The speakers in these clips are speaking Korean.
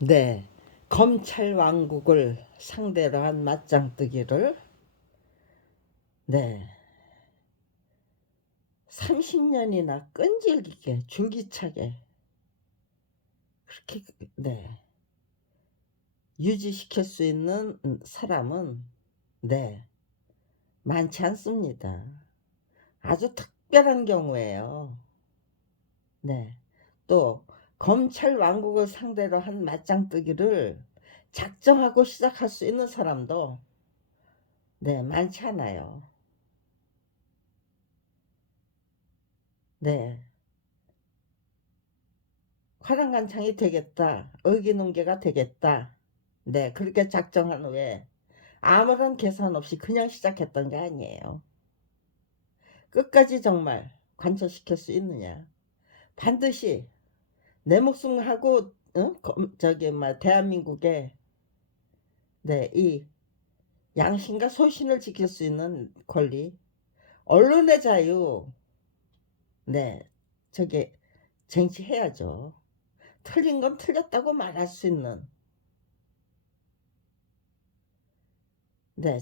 네, 검찰 왕국을 상대로 한 맞짱뜨기를 30년이나 끈질기게 줄기차게 그렇게 유지시킬 수 있는 사람은 많지 않습니다. 아주 특별한 경우에요. 또 검찰 왕국을 상대로 한 맞짱뜨기를 작정하고 시작할 수 있는 사람도 많지 않아요. 화랑간창이 되겠다, 의기농계가 되겠다, 그렇게 작정한 후에 아무런 계산 없이 그냥 시작했던 게 아니에요. 끝까지 정말 관철시킬 수 있느냐. 반드시 내 목숨하고 대한민국의 이 양심과 소신을 지킬 수 있는 권리, 언론의 자유, 저게 쟁취해야죠. 틀린 건 틀렸다고 말할 수 있는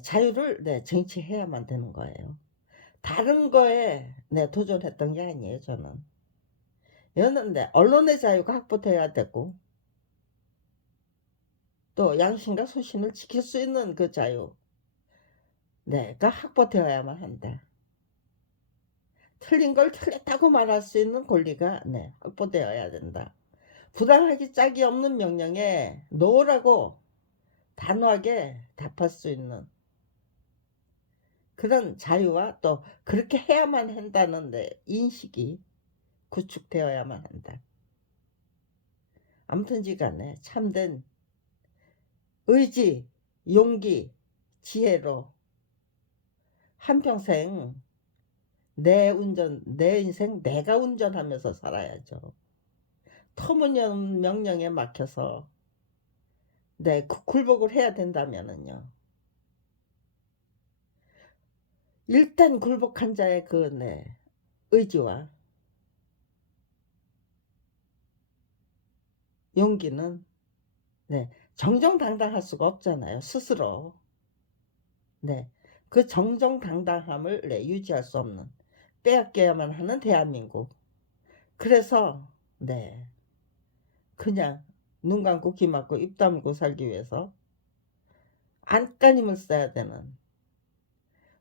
자유를 쟁취해야만 되는 거예요. 다른 거에 도전했던 게 아니에요. 저는 이었는데 언론의 자유가 확보돼야 되고, 또 양심과 소신을 지킬 수 있는 그 자유 가 확보되어야만 한다. 틀린 걸 틀렸다고 말할 수 있는 권리가 확보되어야 된다. 부당하기 짝이 없는 명령에 노라고 단호하게 답할 수 있는 그런 자유와, 또 그렇게 해야만 한다는 인식이 구축되어야만 한다. 아무튼지간에 참된 의지, 용기, 지혜로 한평생 내 인생 내가 운전하면서 살아야죠. 터무니없는 명령에 막혀서 굴복을 해야 된다면은요, 일단 굴복한 자의 그 의지와 용기는 정정당당할 수가 없잖아요. 스스로 그 정정당당함을 유지할 수 없는, 빼앗겨야만 하는 대한민국. 그래서 그냥 눈 감고 귀 막고 입 다물고 살기 위해서 안간힘을 써야 되는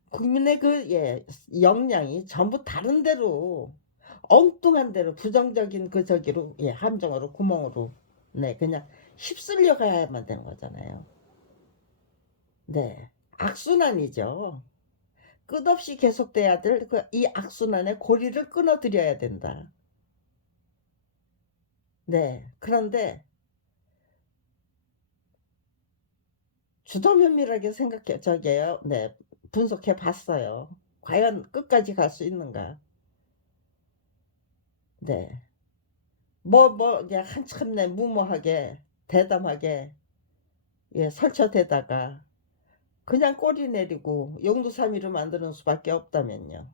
국민의 역량이 전부 다른 데로, 엉뚱한 데로, 부정적인 그 저기로, 함정으로, 구멍으로 그냥 휩쓸려 가야만 되는 거잖아요. 악순환이죠. 끝없이 계속돼야 될 이 악순환의 고리를 끊어드려야 된다. 그런데 주도면밀하게 분석해 봤어요. 과연 끝까지 갈 수 있는가. 그냥 한참 무모하게 대담하게 설쳐대다가 그냥 꼬리 내리고 용두사미를 만드는 수밖에 없다면요,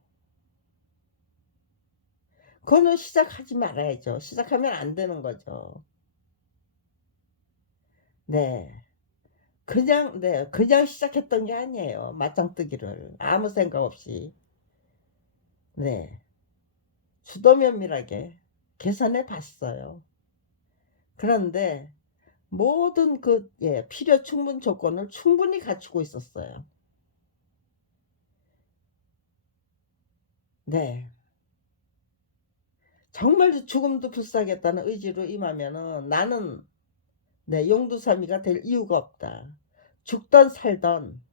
그거는 시작하지 말아야죠. 시작하면 안 되는 거죠. 그냥 시작했던 게 아니에요. 맞짱뜨기를 아무 생각 없이 주도면밀하게 계산해 봤어요. 그런데 모든 필요 충분 조건을 충분히 갖추고 있었어요. 정말 죽음도 불사하겠다는 의지로 임하면은 나는 용두사미가 될 이유가 없다. 죽던 살던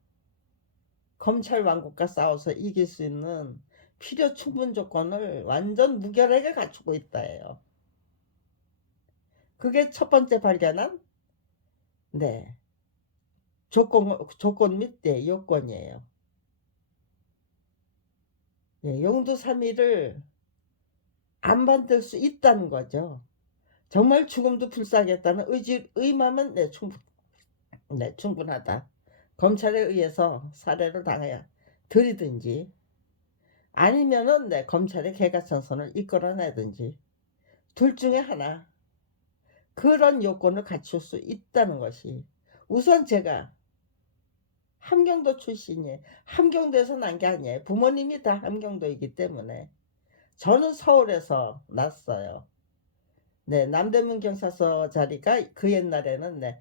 검찰 왕국과 싸워서 이길 수 있는 필요 충분 조건을 완전 무결하게 갖추고 있다예요. 그게 첫 번째 발견한 조건 및 요건이에요. 용두사미를 안 만들 수 있다는 거죠. 정말 죽음도 불사하겠다는 의마면 충분하다. 검찰에 의해서 살해를 당해야 들이든지, 아니면은 검찰의 개가천선을 이끌어내든지, 둘 중에 하나. 그런 요건을 갖출 수 있다는 것이, 우선 제가 함경도 출신이에요. 함경도에서 난 게 아니에요. 부모님이 다 함경도이기 때문에. 저는 서울에서 났어요. 네, 남대문 경찰서 자리가 그 옛날에는 네,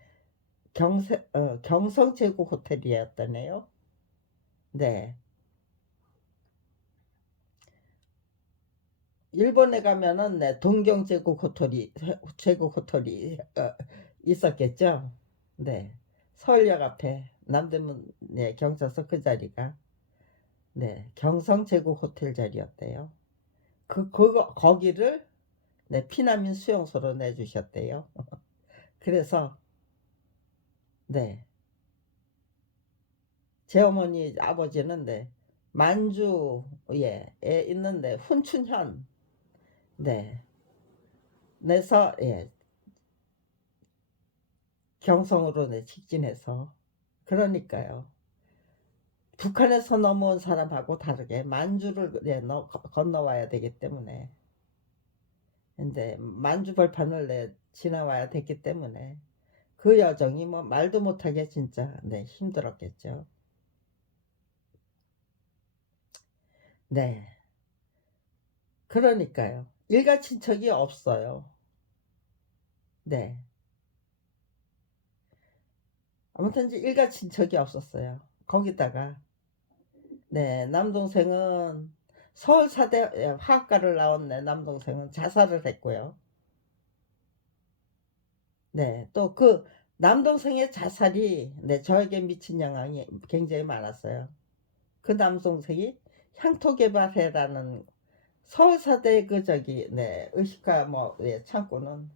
경성제국 호텔이었다네요. 네. 일본에 가면은 네, 동경제국 호텔이 제국 호텔이 있었겠죠. 네. 서울역 앞에 남대문 네, 경찰서 그 자리가 네, 경성제국 호텔 자리였대요. 거기를 네, 피난민 수용소로 내주셨대요. 그래서 네, 제 어머니 아버지는 네, 만주에 있는데 훈춘현 네, 내서 예, 경성으로 네, 직진해서 그러니까요. 북한에서 넘어온 사람하고 다르게 만주를 네, 건너와야 되기 때문에 근데 만주 벌판을 네, 지나와야 됐기 때문에 그 여정이 뭐 말도 못하게 진짜 네, 힘들었겠죠. 네. 그러니까요. 일가 친척이 없어요. 네. 아무튼 이제 일가 친척이 없었어요. 거기다가 네, 남동생은 서울사대 화학과를 나온 네, 남동생은 자살을 했고요. 네, 또 그 남동생의 자살이 네, 저에게 미친 영향이 굉장히 많았어요. 그 남동생이 향토개발회라는 서울사대 그 저기 네, 의식화 뭐 예, 창고는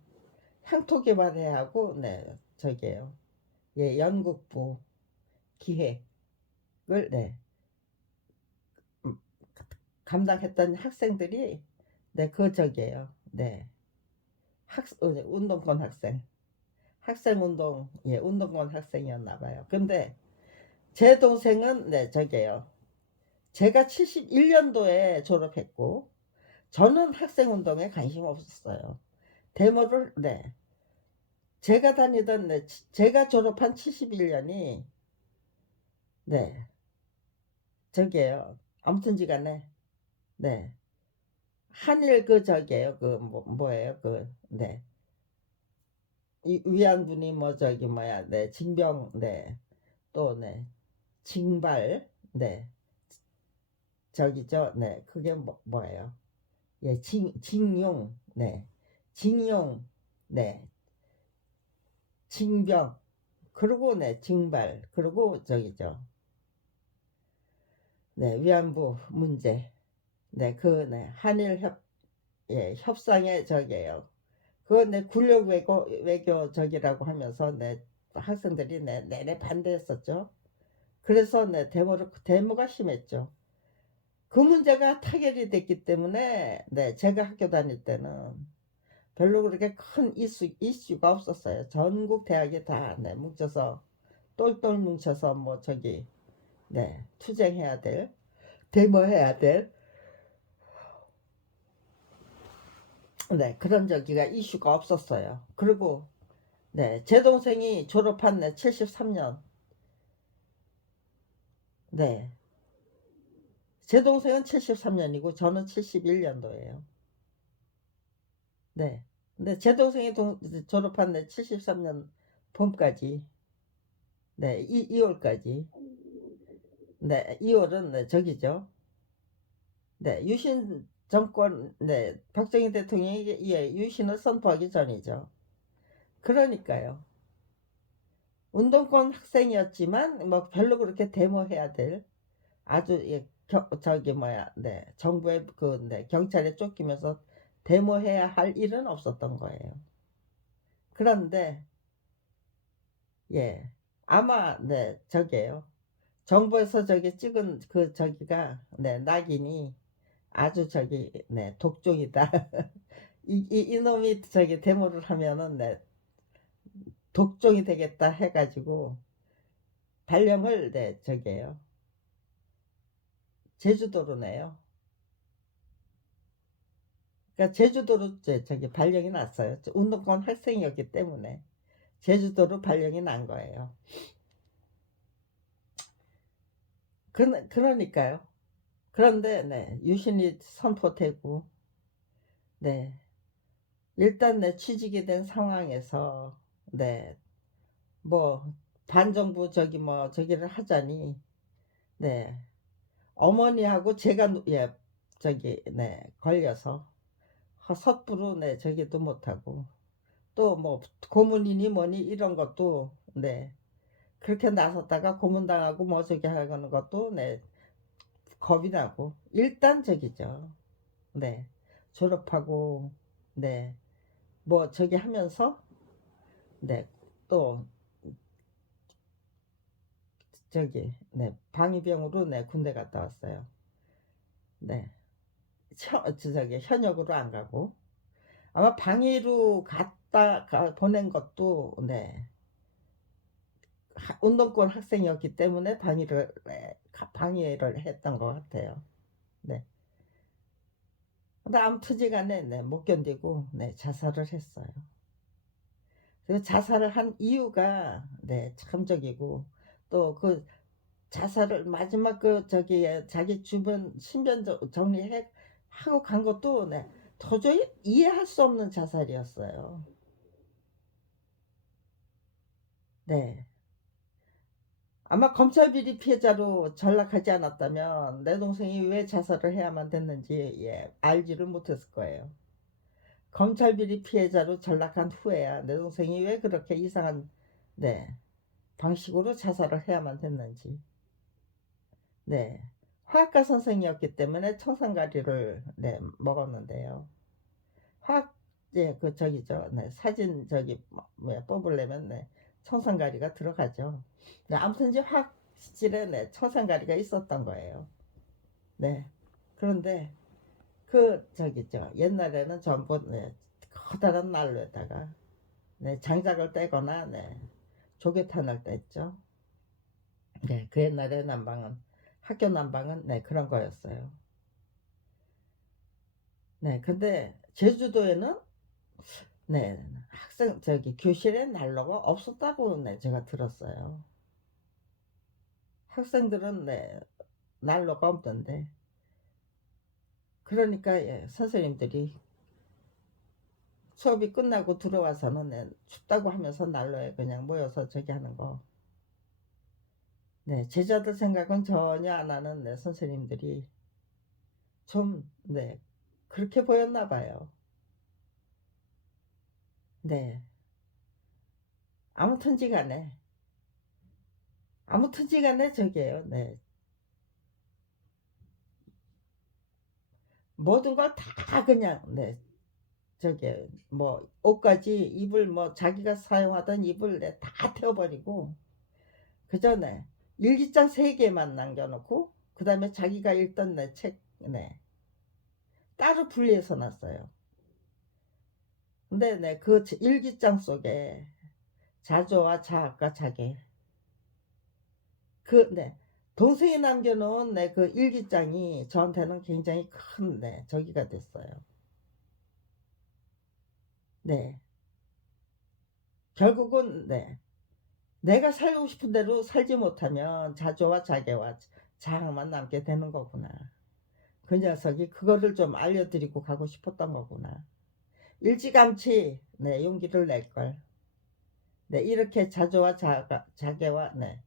향토개발회하고 네, 저기에요. 예, 연극부 기획을 네, 음, 감당했던 학생들이 네, 그 저기에요. 네, 운동권 학생. 학생운동, 예, 운동권 학생이었나 봐요. 근데 제 동생은 네, 저게요. 제가 71년도에 졸업했고 저는 학생운동에 관심 없었어요. 데모를 네. 제가 다니던 네, 제가 졸업한 71년이 네. 저게요. 아무튼지간에 네. 한일 그 저게요. 그 뭐예요? 그 네. 위안군이 뭐 저기 뭐야? 네. 징병 네. 또 네. 징발 네. 저기죠. 네. 그게 뭐예요? 예, 징용. 네. 징용. 네. 징병. 그리고 네. 징발. 그리고 저기죠. 네. 위안부 문제. 네. 그 네. 한일 예, 협상의 저기예요. 그거 네. 굴욕 외교 적이라고 하면서 네. 학생들이 네. 내내 반대했었죠. 그래서 네. 데모가 심했죠. 그 문제가 타결이 됐기 때문에 네. 제가 학교 다닐 때는 별로 그렇게 큰 이슈가 없었어요. 전국 대학이 다 네, 뭉쳐서 똘똘 뭉쳐서 뭐 저기 네, 투쟁해야 될, 데모해야 될 네, 그런 저기가 이슈가 없었어요. 그리고 네, 제 동생이 졸업한 네, 73년 네, 제 동생은 73년이고 저는 71년도예요. 네. 근데 제 동생이 졸업한 네, 73년 봄까지 네, 2월까지 네, 2월은 네, 저기죠. 네, 유신 정권, 네, 박정희 대통령이 예, 유신을 선포하기 전이죠. 그러니까요. 운동권 학생이었지만 뭐 별로 그렇게 데모해야 될 아주 예, 저기 뭐야, 네, 정부의 그 네, 경찰에 쫓기면서 데모해야 할 일은 없었던 거예요. 그런데 예, 아마 네, 저게요. 정부에서 저기 찍은 그 저기가 네, 낙인이 아주 저기 네, 독종이다. 이놈이 저기 데모를 하면은 네, 독종이 되겠다 해가지고 발령을 네, 저기에요. 제주도로 내요. 그러니까 제주도로 저기 발령이 났어요. 운동권 학생이었기 때문에 제주도로 발령이 난 거예요. 그러니까요. 그런데 네, 유신이 선포되고 네, 일단 네, 취직이 된 상황에서 네, 뭐 반정부 저기 뭐 저기를 하자니 네, 어머니하고 제가 예, 저기 네, 걸려서 섣부로 네, 저기도 못하고 또 뭐 고문이니 뭐니 이런 것도 네, 그렇게 나섰다가 고문당하고 뭐 저기 하는 것도 네, 겁이 나고 일단 저기죠. 네, 졸업하고 네, 뭐 저기 하면서 네, 또 저기 네, 방위병으로 네, 군대 갔다 왔어요. 네, 저기 현역으로 안 가고 아마 방위로 보낸 것도 네, 운동권 학생이었기 때문에 방위를 했던 것 같아요. 네. 근데 아무튼지간에 네, 못 견디고 네, 자살을 했어요. 그 자살을 한 이유가 네, 참적이고 또 그 자살을 마지막 그 저기 자기 주변 신변 정리해 하고 간 것도 네, 도저히 이해할 수 없는 자살이었어요. 네. 아마 검찰 비리 피해자로 전락하지 않았다면 내 동생이 왜 자살을 해야만 됐는지 예, 알지를 못했을 거예요. 검찰 비리 피해자로 전락한 후에야 내 동생이 왜 그렇게 이상한 네, 방식으로 자살을 해야만 됐는지. 네. 화학과 선생이었기 때문에 청산가리를 네, 먹었는데요. 화학 예, 그 저기죠. 네, 사진 저기 뭐야 뽑으려면 네, 청산가리가 들어가죠. 네, 아무튼 이제 화학실에 네, 청산가리가 있었던 거예요. 네. 그런데 그 저기죠. 옛날에는 전부 네, 커다란 난로에다가 네, 장작을 떼거나 네, 조개탄을 뗐죠. 네, 그 옛날에 난방은 학교 난방은 네, 그런 거였어요. 네, 근데 제주도에는 네, 학생 저기 교실에 난로가 없었다고 네, 제가 들었어요. 학생들은 네, 난로가 없던데. 그러니까 예, 선생님들이 수업이 끝나고 들어와서는 네, 춥다고 하면서 난로에 그냥 모여서 저기 하는 거. 네, 제자들 생각은 전혀 안 하는 네, 선생님들이 좀 네, 그렇게 보였나 봐요. 네, 아무튼지간에 저기에요. 네, 모든 걸 다 그냥 네, 저기 뭐 옷까지 입을 뭐 자기가 사용하던 입을 네, 다 태워버리고 그 전에 일기장 3개만 남겨놓고 그 다음에 자기가 읽던 내 책 네, 따로 분리해서 놨어요. 근데 네, 그 일기장 속에 자조와 자학과 자계 그 네, 동생이 남겨놓은 네, 그 일기장이 저한테는 굉장히 큰 네, 저기가 됐어요. 네, 결국은 네, 내가 살고 싶은 대로 살지 못하면 자조와 자계와 자학만 남게 되는 거구나. 그 녀석이 그거를 좀 알려드리고 가고 싶었던 거구나. 일찌감치 네, 용기를 낼걸. 네, 이렇게 자조와 자계와 네,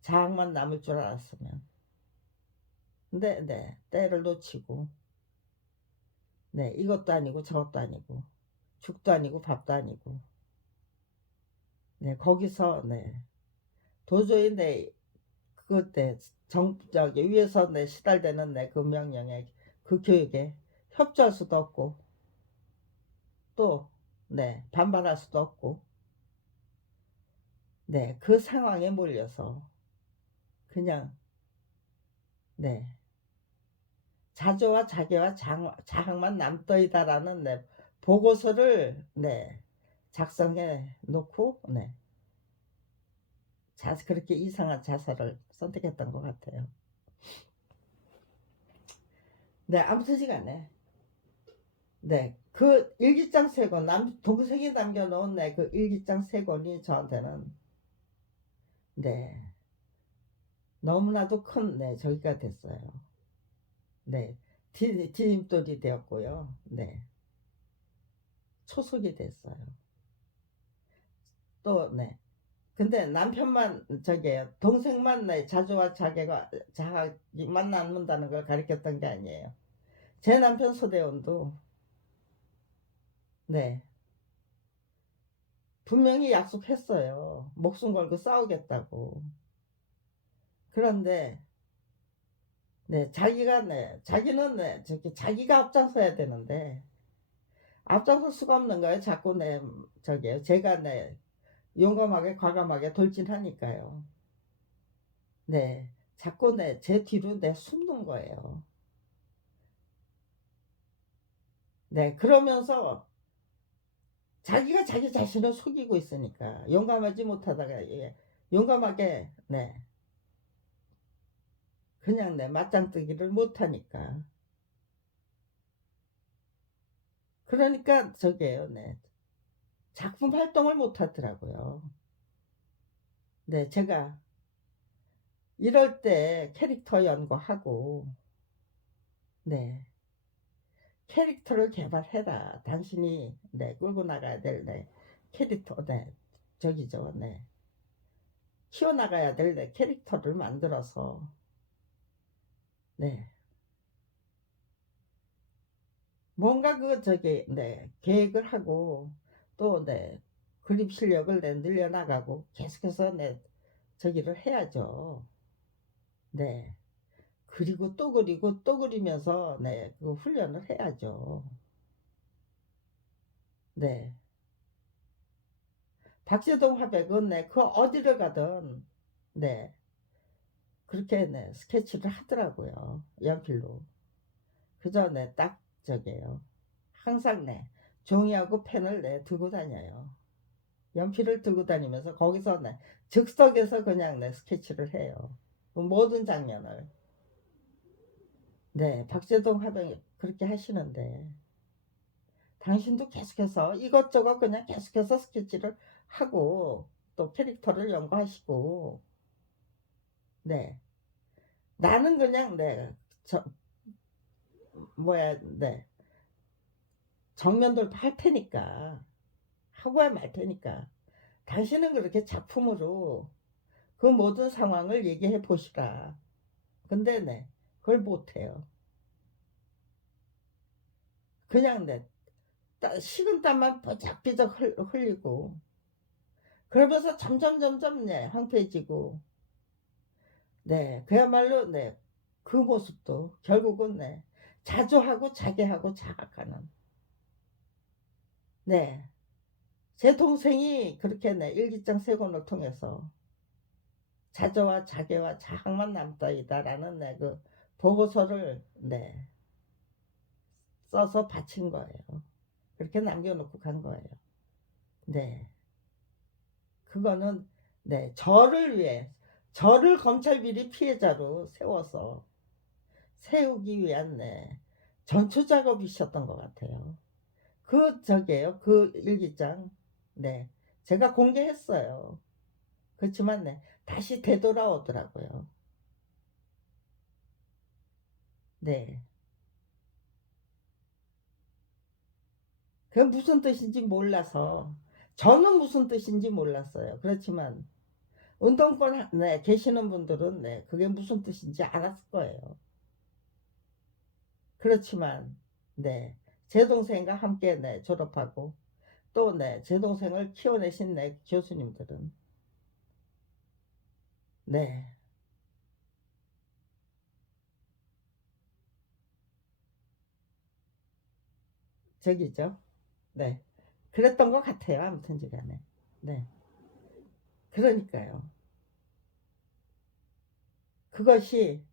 자학만 남을 줄 알았으면. 근데 네, 때를 놓치고 네, 이것도 아니고 저것도 아니고 죽도 아니고 밥도 아니고 네, 거기서 네, 도저히 네, 그때 저기 위에서 내 시달되는 내 그 명령에 그 교육에 협조할 수도 없고 또 네, 반발할 수도 없고 네, 그 상황에 몰려서 그냥 네, 자조와 자계와 자학만 남더이다라는 네, 보고서를 네, 작성해 놓고 네, 그렇게 이상한 자살을 선택했던 것 같아요. 네, 아무튼 시간에 네. 그 일기장 세 권, 동생이 남겨놓은 그 일기장 세 권이 저한테는, 네. 너무나도 큰, 저기가 됐어요. 네. 디딤돌이 되었고요. 네. 초석이 됐어요. 또, 네. 근데 남편만 저게요. 동생만 자주와 자기만 낳는다는 걸 가르쳤던 게 아니에요. 제 남편 소대원도, 네. 분명히 약속했어요. 목숨 걸고 싸우겠다고. 그런데, 네, 자기는 자기가 앞장서야 되는데, 앞장설 수가 없는 거예요. 자꾸 저기요. 제가 용감하게, 과감하게 돌진하니까요. 네. 자꾸 제 뒤로 숨는 거예요. 네. 그러면서 자기가 자기 자신을 속이고 있으니까 용감하지 못하다가 용감하게 그냥 맞짱 뜨기를 못하니까 그러니까 저게요. 작품 활동을 못하더라고요. 네. 제가 이럴 때 캐릭터 연구하고 네. 캐릭터를 개발해라. 당신이 끌고 나가야 될 캐릭터 저기죠. 키워나가야 될 캐릭터를 만들어서 네. 뭔가 계획을 하고 또 그림 실력을 늘려나가고 계속해서 저기를 해야죠. 네. 그리고 또 그리고 또 그리면서 그 훈련을 해야죠. 네. 박재동 화백은 그 어디를 가든 네. 그렇게 스케치를 하더라고요. 연필로. 그저 딱 저게요. 항상 종이하고 펜을 들고 다녀요. 연필을 들고 다니면서 거기서 즉석에서 그냥 스케치를 해요. 모든 장면을. 네, 박재동 화병이 그렇게 하시는데 당신도 계속해서 이것저것 그냥 계속해서 스케치를 하고 또 캐릭터를 연구하시고 네, 나는 그냥 저 뭐야 정면돌파 할 테니까 하고야 말 테니까 당신은 그렇게 작품으로 그 모든 상황을 얘기해 보시라. 근데 그걸 못해요. 그냥 식은땀만 삐적삐적 흘리고 그러면서 점점 황폐해지고 그야말로 그 모습도 결국은 자조하고 자괴하고 자학하는 제 동생이 그렇게 일기장 세 권을 통해서 자조와 자괴와 자학만 남다이다라는 그 보고서를 써서 바친 거예요. 그렇게 남겨놓고 간 거예요. 네. 그거는 저를 검찰 비리 피해자로 세우기 위한 전초 작업이셨던 것 같아요. 그 일기장 제가 공개했어요. 그렇지만 다시 되돌아오더라고요. 네. 그 무슨 뜻인지 몰라서 저는 무슨 뜻인지 몰랐어요. 그렇지만 운동권 계시는 분들은 그게 무슨 뜻인지 알았을 거예요. 그렇지만 제 동생과 함께 졸업하고 또 제 동생을 키워내신 교수님들은 네 저기죠. 네 그랬던 것 같아요. 아무튼지간에 그러니까요. 그것이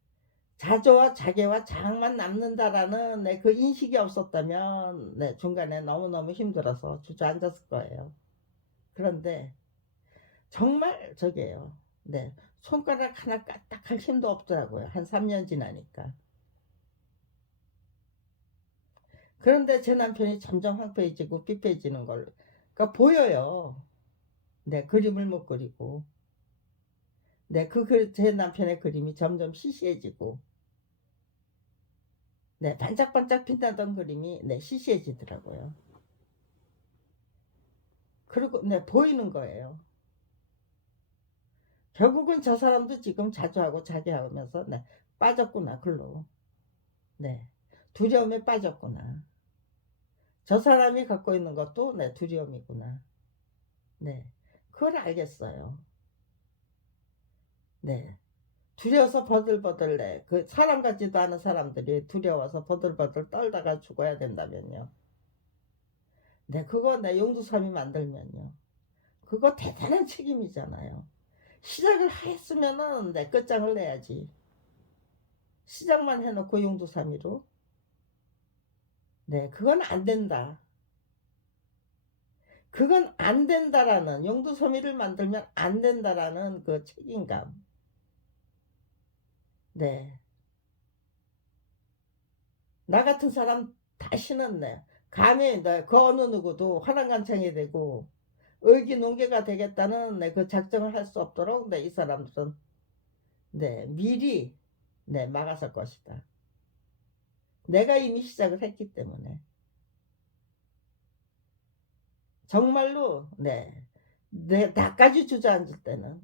자조와 자괴와 장만 남는다라는 그 인식이 없었다면 중간에 너무너무 힘들어서 주저앉았을 거예요. 그런데 정말 저게요. 손가락 하나 까딱할 힘도 없더라고요. 한 3년 지나니까. 그런데 제 남편이 점점 황폐해지고 삐빼지는 걸, 그러니까 보여요. 네, 그림을 못 그리고. 네, 제 남편의 그림이 점점 시시해지고, 네, 반짝반짝 빛나던 그림이, 네, 시시해지더라고요. 그리고, 네, 보이는 거예요. 결국은 저 사람도 지금 자주 하고 자기 하면서, 네, 빠졌구나, 글로. 네, 두려움에 빠졌구나. 저 사람이 갖고 있는 것도, 네, 두려움이구나. 네, 그걸 알겠어요. 네. 두려워서 버들버들 그 사람 같지도 않은 사람들이 두려워서 버들버들 떨다가 죽어야 된다면요. 네, 그거 내 용두삼이 만들면요. 그거 대단한 책임이잖아요. 시작을 했으면은 내 끝장을 내야지. 시작만 해놓고 용두삼이로. 네, 그건 안 된다. 그건 안 된다라는, 용두삼이를 만들면 안 된다라는 그 책임감. 네. 나 같은 사람 다시는 감히 그 어느 누구도 화난간창이 되고 의기농개가 되겠다는 그 작정을 할 수 없도록 이 사람들은 미리 막았을 것이다. 내가 이미 시작을 했기 때문에 정말로 나까지 주저앉을 때는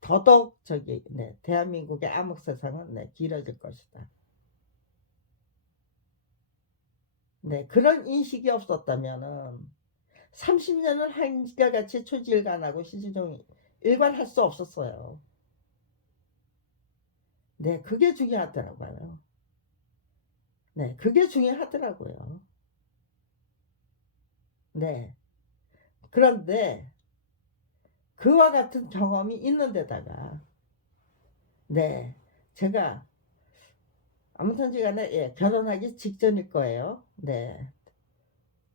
더더욱 대한민국의 암흑 세상은 길어질 것이다. 그런 인식이 없었다면은 30년을 한결같이 초지일관하고 시주종이 일관할 수 없었어요. 그게 중요하더라고요. 그게 중요하더라고요. 그런데 그와 같은 경험이 있는데다가 제가 아무튼지간에 결혼하기 직전일 거예요.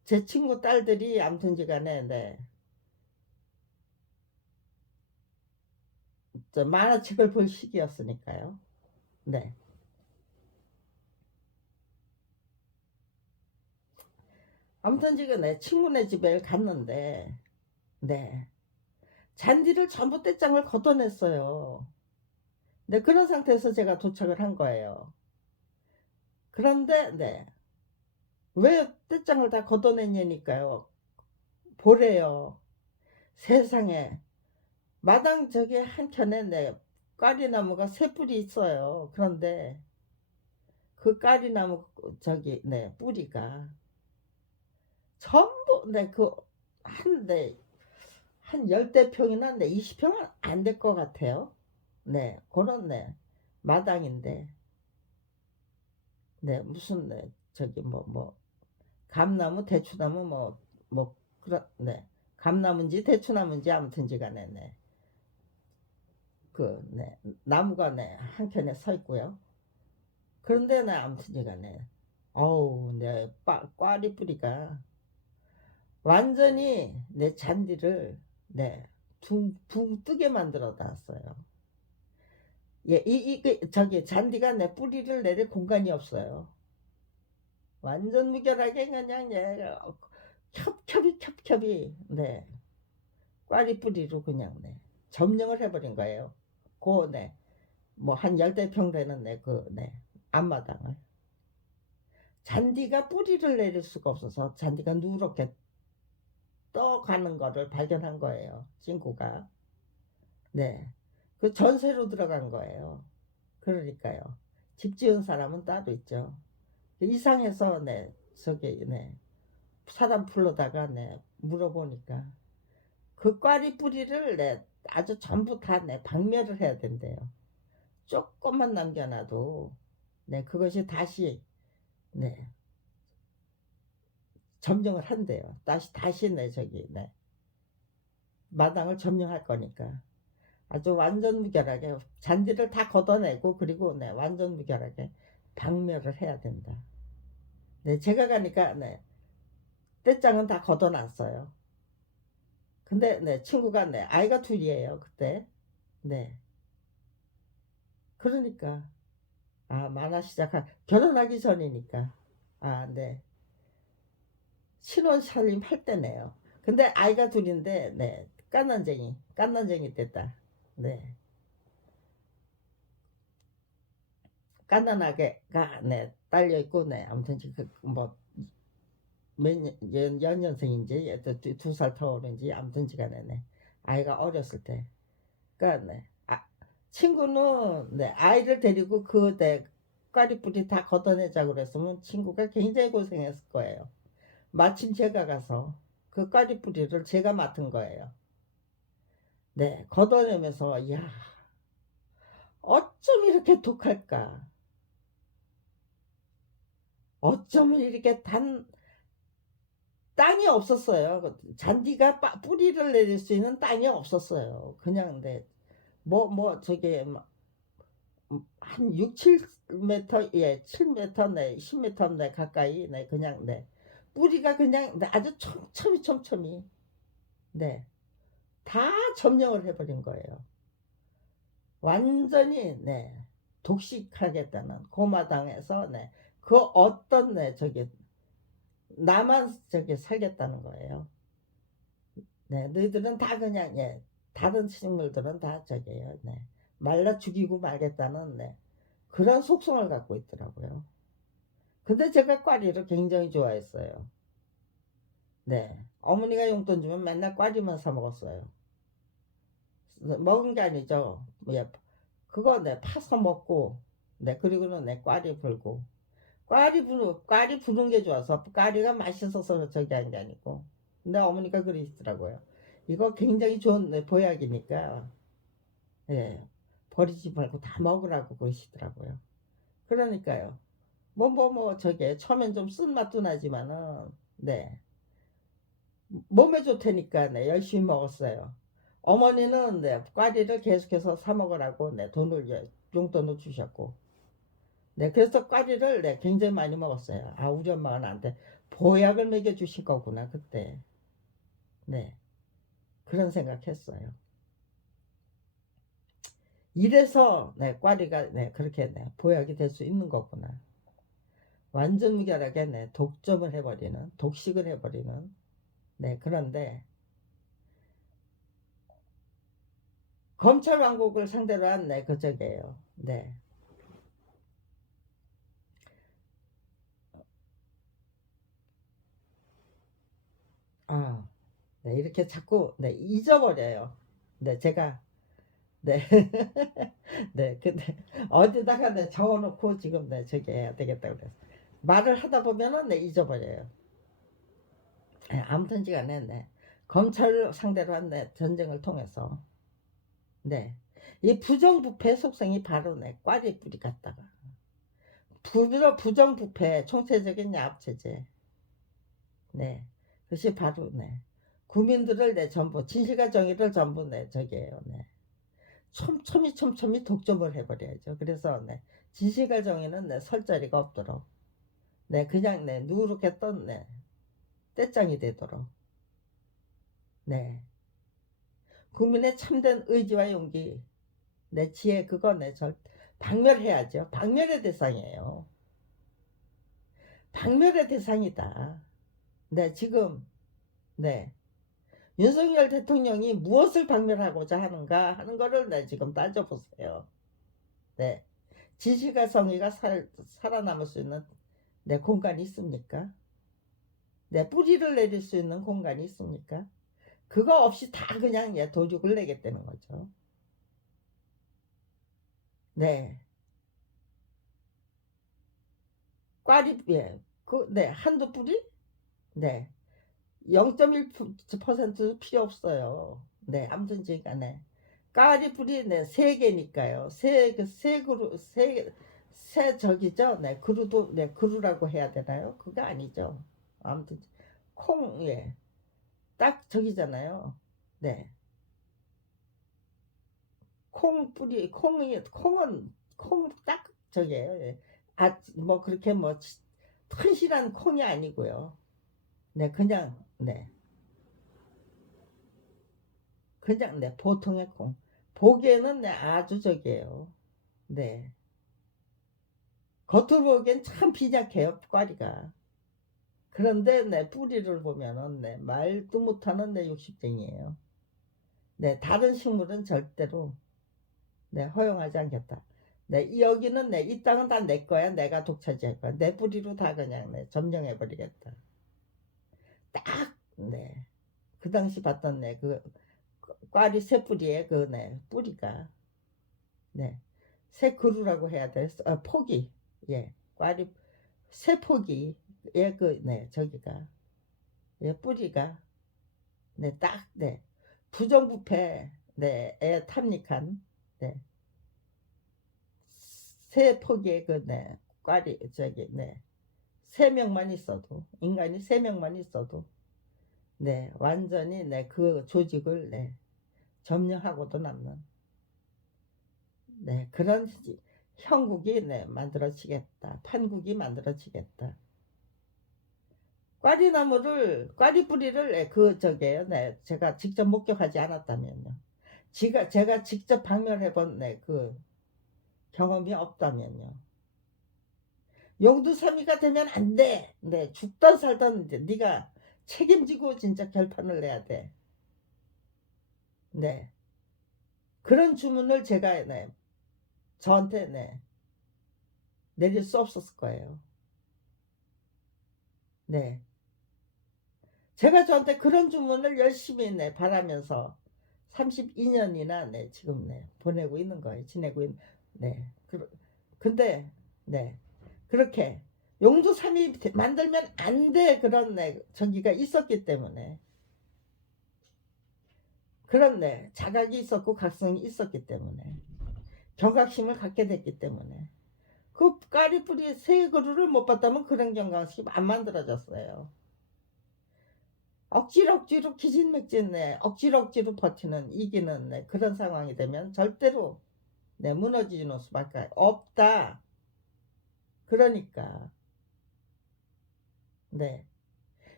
제 친구 딸들이 아무튼지간에 만화책을 볼 시기였으니까요. 아무튼지간에 친구네 집에 갔는데 잔디를 전부 떼장을 걷어냈어요. 그런 상태에서 제가 도착을 한 거예요. 그런데 왜 떼장을 다 걷어냈냐니까요. 보래요. 세상에 마당 저기 한켠에 까리나무가 세 뿌리 있어요. 그런데 그 까리나무 저기 뿌리가 전부 한 열대 평이나 20평은 안 될 것 같아요. 그런 마당인데 무슨 저기 감나무 대추나무 그런 감나무인지 대추나무인지 아무튼지 간에 나무가 한켠에 서 있고요. 그런데 아무튼지 간에 어우 꽈리 뿌리가 완전히 내 잔디를 붕 뜨게 만들어 놨어요. 저기 잔디가 내 뿌리를 내릴 공간이 없어요. 완전 무결하게 그냥 겹겹이 꽈리 뿌리로 그냥 점령을 해버린 거예요. 한 열대평 되는 앞마당을. 잔디가 뿌리를 내릴 수가 없어서 잔디가 누렇게 떠가는 거를 발견한 거예요. 친구가. 그 전세로 들어간 거예요. 그러니까요. 집 지은 사람은 따로 있죠. 이상해서 저기 사람 불러다가 물어보니까 그 꽈리 뿌리를 아주 전부 다 박멸을 해야 된대요. 조금만 남겨놔도 그것이 다시 점령을 한대요. 다시 저기 마당을 점령할 거니까 아주 완전 무결하게 잔디를 다 걷어내고 그리고 완전 무결하게 박멸을 해야 된다. 제가 가니까 떼장은 다 걷어놨어요. 근데 친구가 아이가 둘이에요 그때. 그러니까 아, 만화 결혼하기 전이니까. 아, 네. 신혼살림 할 때네요. 근데 아이가 둘인데, 네. 깐난쟁이 됐다. 네. 깐난하게가, 네. 딸려 있고, 네. 아무튼, 뭐, 연년생인지, 두 살 터울인지, 아무튼 지간에, 네. 아이가 어렸을 때. 그니까, 네. 친구는, 네. 아이를 데리고 네. 꽈리뿌리 다 걷어내자고 그랬으면 친구가 굉장히 고생했을 거예요. 마침 제가 가서 그 꽈리뿌리를 제가 맡은 거예요. 네, 걷어내면서 야, 어쩜 이렇게 독할까? 어쩌면 이렇게 땅이 없었어요. 잔디가 뿌리를 내릴 수 있는 땅이 없었어요. 그냥 저게 한 6, 7m, 예, 7m 네, 10m 네, 가까이 네, 그냥 네. 뿌리가 그냥 네, 아주 촘촘히 네, 다 점령을 해버린 거예요. 완전히 네 독식하겠다는 고마당에서 네 그 어떤 네 저기 나만 저기 살겠다는 거예요. 네 너희들은 다 그냥 예 다른 식물들은 다 저기예요. 네 말라 죽이고 말겠다는 네 그런 속성을 갖고 있더라고요. 근데 제가 꽈리를 굉장히 좋아했어요. 네 어머니가 용돈 주면 맨날 꽈리만 사 먹었어요. 먹은 게 아니죠. 예, 그거 네 파서 먹고 네 그리고는 네 꽈리 불고 꽈리 부는 게 좋아서 꽈리가 맛있어서 저기 한 게 아니고 근데 어머니가 그러시더라고요. 이거 굉장히 좋은 네, 보약이니까 예, 버리지 말고 다 먹으라고 그러시더라고요. 그러니까요. 저게 처음엔 좀 쓴맛도 나지만은 네 몸에 좋다니까 네 열심히 먹었어요. 어머니는 네 꽈리를 계속해서 사 먹으라고 네 용돈을 주셨고 네, 그래서 꽈리를 네, 굉장히 많이 먹었어요. 아, 우리 엄마가 나한테 보약을 먹여주신 거구나, 그때. 네, 그런 생각했어요. 이래서 네, 꽈리가 네, 그렇게 네, 보약이 될 수 있는 거구나. 완전 무결하게 네, 독점을 해버리는, 독식을 해버리는. 네, 그런데 검찰 왕국을 상대로 한 네, 그저게요. 네. 아, 네, 이렇게 자꾸 네, 잊어버려요. 네, 제가 네. 네, 근데 어디다가 네, 적어놓고 지금 네, 저기 해야 되겠다 그래서 말을 하다 보면은 네, 잊어버려요. 네, 아무튼지 간에 네, 검찰을 상대로 한 네, 전쟁을 통해서 네, 이 부정부패 속성이 바로 네, 꽈리 뿌리 같다가 부정부패 총체적인 야합체제 네, 그것이 바로 네, 국민들을 네, 전부 진실과 정의를 전부 네, 저기예요. 네. 촘촘히 독점을 해버려야죠. 그래서 네, 진실과 정의는 네, 설 자리가 없도록 네, 그냥 네, 누렇게 떤 네, 떼짱이 되도록 네, 국민의 참된 의지와 용기 내 지혜 그거 박멸해야죠. 박멸의 대상이에요. 박멸의 대상이다. 네, 지금 네, 윤석열 대통령이 무엇을 박멸하고자 하는가 하는 거를 네, 지금 따져보세요. 네, 진실과 정의가 살아남을 수 있는 네, 공간이 있습니까? 네, 뿌리를 내릴 수 있는 공간이 있습니까? 그거 없이 다 그냥 예, 도죽을 내겠다는 거죠. 네. 예. 네, 한두 뿌리? 네. 0.1% 필요 없어요. 네, 아무튼 간에. 까리 뿌리, 네, 세 개니까요. 세 저기죠. 네, 네, 그루라고 해야 되나요? 그거 아니죠. 아무튼, 예. 딱 저기잖아요. 네. 콩 딱 저기예요. 예. 뭐 그렇게 뭐 튼실한 콩이 아니고요. 네, 그냥 네, 보통의 콩. 보기에는 네, 아주 저기예요. 네, 겉으로 보기엔 참 빈약해요, 꽈리가. 그런데 내 뿌리를 보면은 말도 못하는 욕심쟁이에요. 다른 식물은 절대로 허용하지 않겠다. 여기는 이 땅은 다 내 거야. 내가 독차지할 거야. 내 뿌리로 다 그냥 점령해 버리겠다. 딱 그 당시 봤던 그 꽈리 새 뿌리의 그 뿌리가 새 그루라고 해야 돼. 포기. 예. 꽈리 새 포기의 저기가 뿌리가 딱 부정부패 에 탐닉한 새 포기의 꽈리 저기 세 명만 있어도 인간이 세 명만 있어도 완전히 그 조직을 점령하고도 남는 그런 형국이 만들어지겠다. 판국이 만들어지겠다. 꽈리 뿌리를 그 저게요. 제가 직접 목격하지 않았다면요. 제가 직접 방문해 본 그 경험이 없다면요. 용두사미가 되면 안 돼. 죽던 살던 이제 네가 책임지고 진짜 결판을 내야 돼. 그런 주문을 제가 저한테 내릴 수 없었을 거예요. 제가 저한테 그런 주문을 열심히 바라면서 32년이나 지금 보내고 있는 거예요. 지내고 있는. 근데 그렇게 용두삼이 만들면 안 돼 그런 저기가 있었기 때문에 그런 자각이 있었고 각성이 있었기 때문에 경각심을 갖게 됐기 때문에 그 까리뿌리 세 그루를 못 봤다면 그런 경각심 안 만들어졌어요. 억지로 기진맥진 억지로 버티는 이기는 그런 상황이 되면 절대로 무너지는 수밖에 없다. 그러니까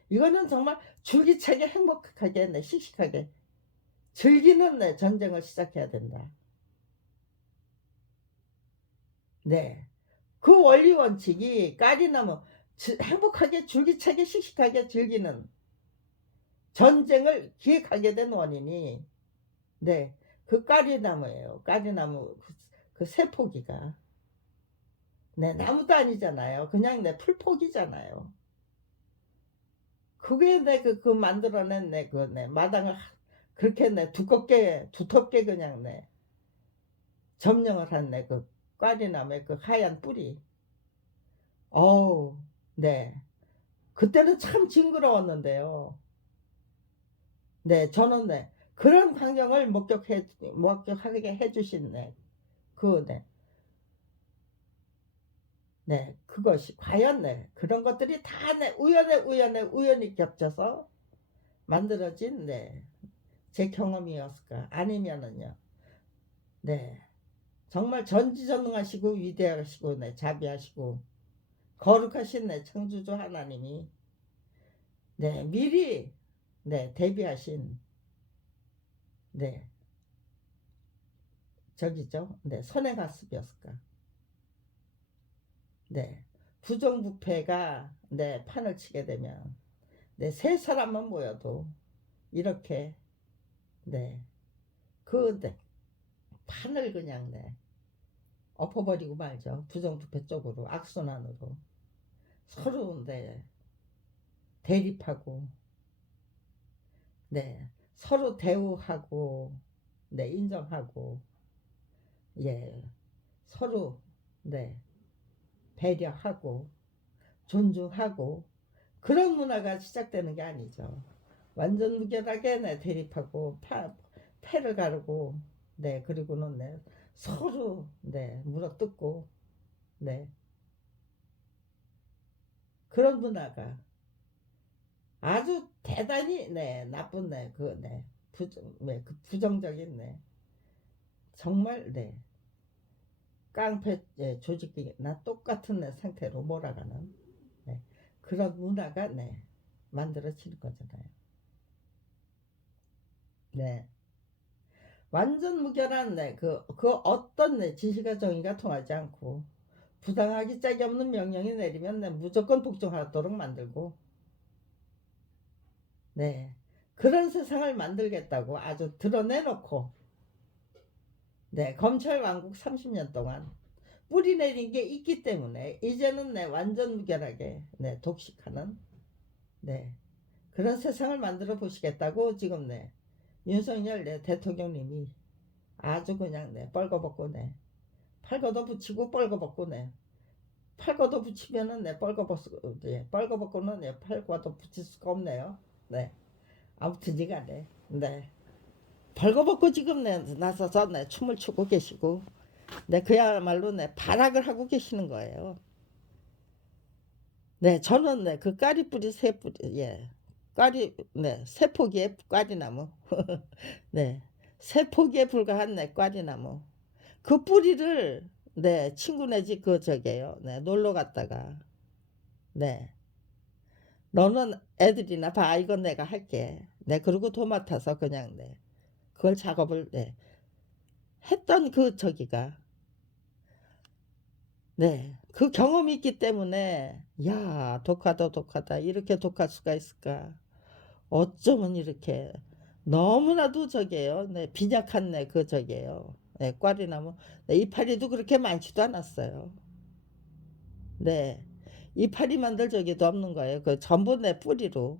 이거는 정말 줄기차게 행복하게 씩씩하게 즐기는 전쟁을 시작해야 된다. 그 원리 원칙이 까리나무 행복하게 줄기차게 씩씩하게 즐기는 전쟁을 기획하게 된 원인이 그 까리나무예요. 까리나무 그 새포기가 나무도 아니잖아요. 그냥 풀포기잖아요. 그게 그 만들어낸 그 마당을 그렇게 두텁게 그냥 점령을 한 그 꽈리나무의 그 하얀 뿌리. 어우, 그때는 참 징그러웠는데요. 저는 그런 광경을 목격하게 해주신 그 그것이 과연 그런 것들이 다 우연히 겹쳐서 만들어진 제 경험이었을까? 아니면은요. 정말 전지전능하시고 위대하시고 자비하시고 거룩하신 창조주 하나님이 미리 대비하신 저기죠. 선행학습이었을까? 부정부패가 판을 치게 되면 세 사람만 모여도 이렇게 그 판을 그냥 엎어버리고 말죠. 부정부패 쪽으로 악순환으로 서로 대립하고 서로 대우하고 인정하고 서로 배려하고 존중하고 그런 문화가 시작되는 게 아니죠. 완전 무결하게 대립하고 패를 가르고 그리고는 서로 물어뜯고 그런 문화가 아주 대단히 나쁜 그 부정적인 정말 깡패 조직이나 똑같은 상태로 몰아가는 그런 문화가 만들어지는 거잖아요. 완전 무결한 그 어떤 지시가 정의가 통하지 않고 부당하기 짝이 없는 명령이 내리면 네, 무조건 복종하도록 만들고 네 그런 세상을 만들겠다고 아주 드러내놓고 네 검찰 왕국 30년 동안 뿌리 내린 게 있기 때문에 이제는 네 완전 무결하게 네 독식하는 네 그런 세상을 만들어 보시겠다고 지금 네 윤석열 네 대통령님이 아주 그냥 네 뻘거벗고 네 팔걷어 붙이고 뻘거벗고 네 팔걷어 붙이면은 네 뻘거벗고는 네 팔걷어 붙일 수가 없네요. 네 아무튼 이간에 네 벌거벗고 지금 네 나서서 네 춤을 추고 계시고 네 그야말로 네 발악을 하고 계시는 거예요. 네 저는 네 그 까리뿌리 새뿌리 까리 네 새포기의 까리나무 네 새포기에 불과한 네 까리나무 그 뿌리를 네 친구네 집 그 저게요 네 놀러 갔다가 네 너는 애들이나 봐 이건 내가 할게 네 그리고 도맡아서 그냥 네 그걸 작업을 네 했던 그 저기가 네 그 경험이 있기 때문에 야 독하다 독하다 이렇게 독할 수가 있을까 어쩌면 이렇게 너무나도 저게요 네 빈약한 네 그 저게요 네 꽈리나무 네, 이파리도 그렇게 많지도 않았어요 네 이파리 만들 저기도 없는 거예요 그 전부 내 뿌리로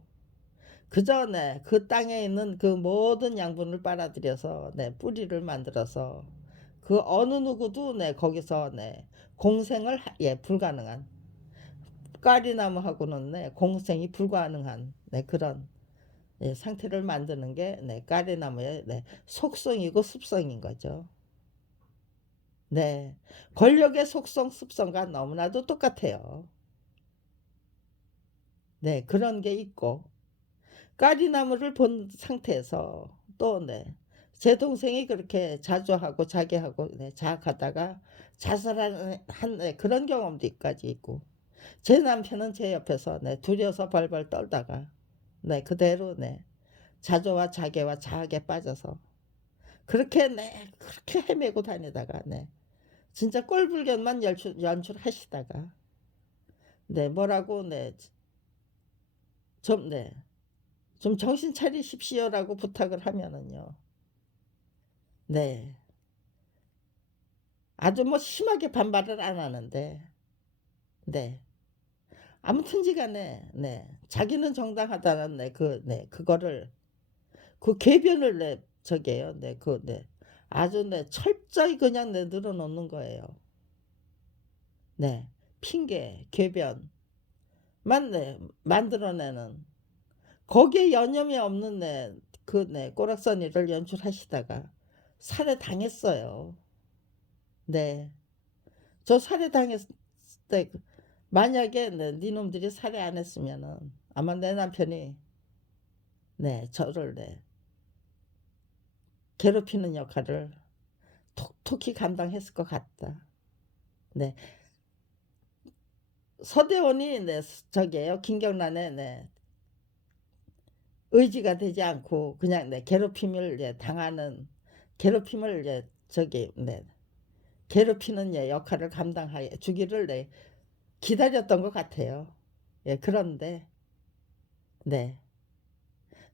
그 전에 그 땅에 있는 그 모든 양분을 빨아들여서 네 뿌리를 만들어서 그 어느 누구도 네 거기서 네 공생을 불가능한 까리나무하고는 네 공생이 불가능한 네 그런 상태를 만드는 게 네 까리나무의 네 속성이고 습성인 거죠. 네 권력의 속성 습성과 너무나도 똑같아요. 네 그런 게 있고 까리나무를 본 상태에서 또 네 제 동생이 그렇게 자주하고 자기하고 네 자학하다가 자살하는 네, 그런 경험도까지 있고 제 남편은 제 옆에서 네 두려서 벌벌 떨다가 네 그대로 네 자조와 자괴와 자학에 빠져서 그렇게 네 그렇게 헤매고 다니다가 네 진짜 꼴불견만 연출하시다가 네 뭐라고 네 좀 네 좀 정신 차리십시오라고 부탁을 하면은요 네 아주 뭐 심하게 반발을 안 하는데 네 아무튼지간에 네 자기는 정당하다는 네 그거를 그 궤변을 네 저게요 네 아주 네 철저히 그냥 네 늘어놓는 거예요. 네 핑계 궤변만 네 만들어내는 거기에 여념이 없는 네 꼬락서니를 연출하시다가 살해당했어요. 네 저 살해당했을 때 만약에 네 니놈들이 살해 안 했으면은 아마 내 남편이 네 저를 네 괴롭히는 역할을 톡톡히 감당했을 것 같다. 네 서대원이 네 저기에요 김경란의 네 의지가 되지 않고 그냥 네 괴롭힘을 당하는 괴롭힘을 저기 네 괴롭히는 역할을 감당하여 주기를 네 기다렸던 것 같아요. 예 그런데 네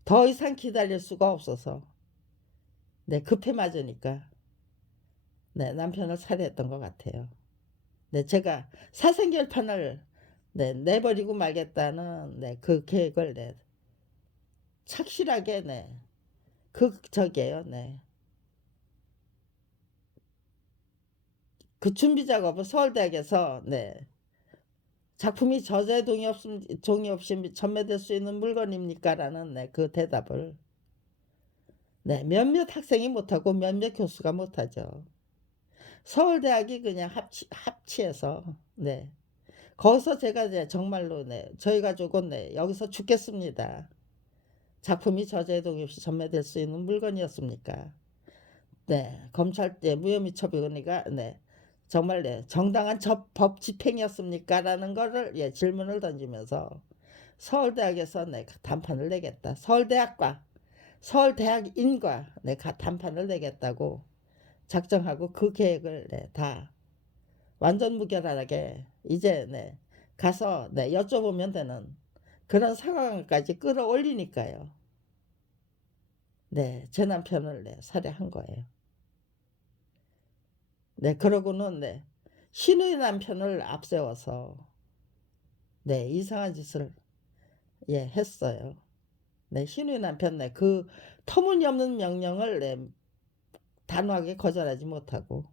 더 이상 기다릴 수가 없어서 네 급해 맞으니까 네 남편을 살해했던 것 같아요. 네 제가 사생결판을 네 내버리고 말겠다는 그 계획을 착실하게 그 저기에요 그 준비 작업을 서울대학에서 작품이 저자의 동의 없이 전매될 수 있는 물건입니까? 라는 그 대답을 몇몇 학생이 못하고 몇몇 교수가 못하죠. 서울대학이 그냥 합치해서 거기서 제가 정말로 저희 가족은 여기서 죽겠습니다. 작품이 저자의 동의 없이 전매될 수 있는 물건이었습니까? 검찰 무혐의 처분이가 정말 정당한 법 집행이었습니까? 라는 거를 질문을 던지면서 서울대학에서 단판을 내겠다. 서울대학과 서울대학인과 단판을 내겠다고 작정하고 그 계획을 다 완전 무결하게 이제 네 가서 네 여쭤보면 되는 그런 상황까지 끌어올리니까요. 네, 제 남편을 네 살해한 거예요. 네, 그러고는 네 신의 남편을 앞세워서 네 이상한 짓을 예 했어요. 네, 신의 남편 네 그 터무니없는 명령을 네 단호하게 거절하지 못하고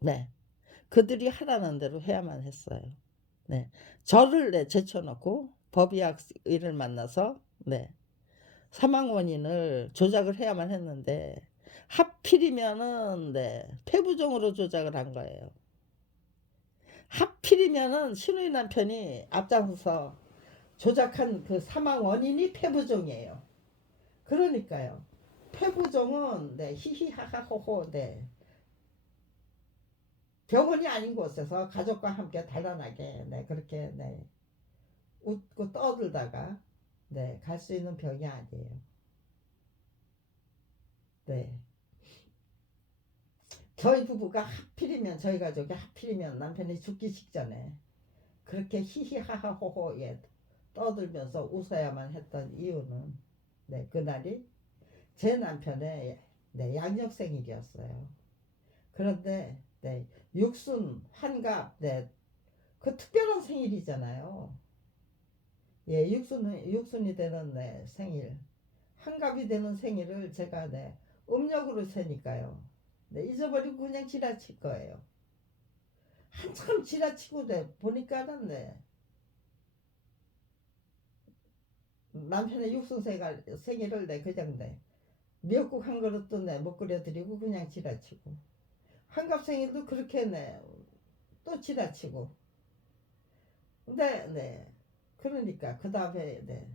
네 그들이 하라는 대로 해야만 했어요. 네, 저를 네 제쳐놓고 법의학의를 만나서 네 사망 원인을 조작을 해야만 했는데 하필이면은 네 폐부종으로 조작을 한 거예요. 하필이면은 신우이 남편이 앞장서서 조작한 그 사망 원인이 폐부종이에요. 그러니까요. 폐부종은 네 히히하하호호 네 병원이 아닌 곳에서 가족과 함께 단란하게 네 그렇게 네 웃고 떠들다가 네 갈 수 있는 병이 아니에요. 네. 저희 부부가 하필이면 저희 가족이 하필이면 남편이 죽기 직전에 그렇게 히히하하호호 예 떠들면서 웃어야만 했던 이유는 네 그날이 제 남편의 네 양력 생일이었어요. 그런데 네 육순 환갑 네그 특별한 생일이잖아요. 예 육순이 되는 네 생일 환갑이 되는 생일을 제가 네 음력으로 세니까요. 네 잊어버리고 그냥 지나칠 거예요. 한참 지나치고 네 보니까는 네 남편의 육순 생일을 내 그냥 내 미역국 한 그릇도 내못 끓여드리고 그냥 지나치고 한갑 생일도 그렇게 내또 지나치고 근데 네 그러니까 그 다음에 네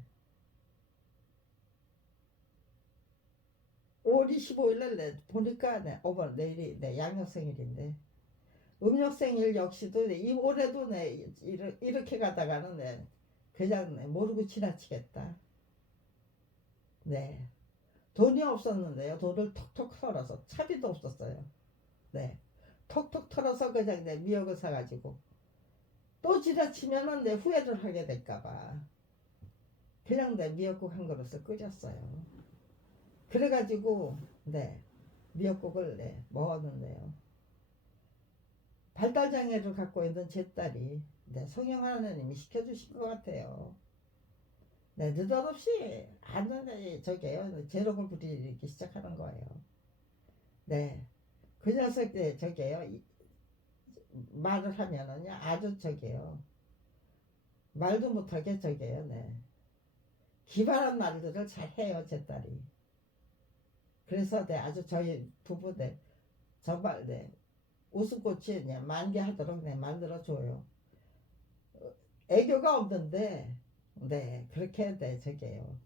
5월 25일 날 보니까 어머 내일이 양력 생일인데 음력 생일 역시도 이 올해도 이렇게 가다가는 그냥 모르고 지나치겠다. 네 돈이 없었는데요. 돈을 톡톡 털어서 차비도 없었어요. 네 톡톡 털어서 그냥 미역을 사가지고 또 지나치면은 후회를 하게 될까봐 그냥 미역국 한 그릇을 끓였어요. 그래가지고 미역국을 먹었는데요. 발달장애를 갖고 있는 제 딸이 성령 하나님이 시켜주신 것 같아요. 느닷없이 완전히 저게요 재롱을 부리기 시작하는 거예요. 그 녀석 저게요 말을 하면은요 아주 저게요 말도 못하게 저게요 기발한 말들을 잘 해요 제 딸이. 그래서 아주 저희 부부 정말 웃음꽃이 만개하도록 만들어줘요. 애교가 없는데 그렇게 저게요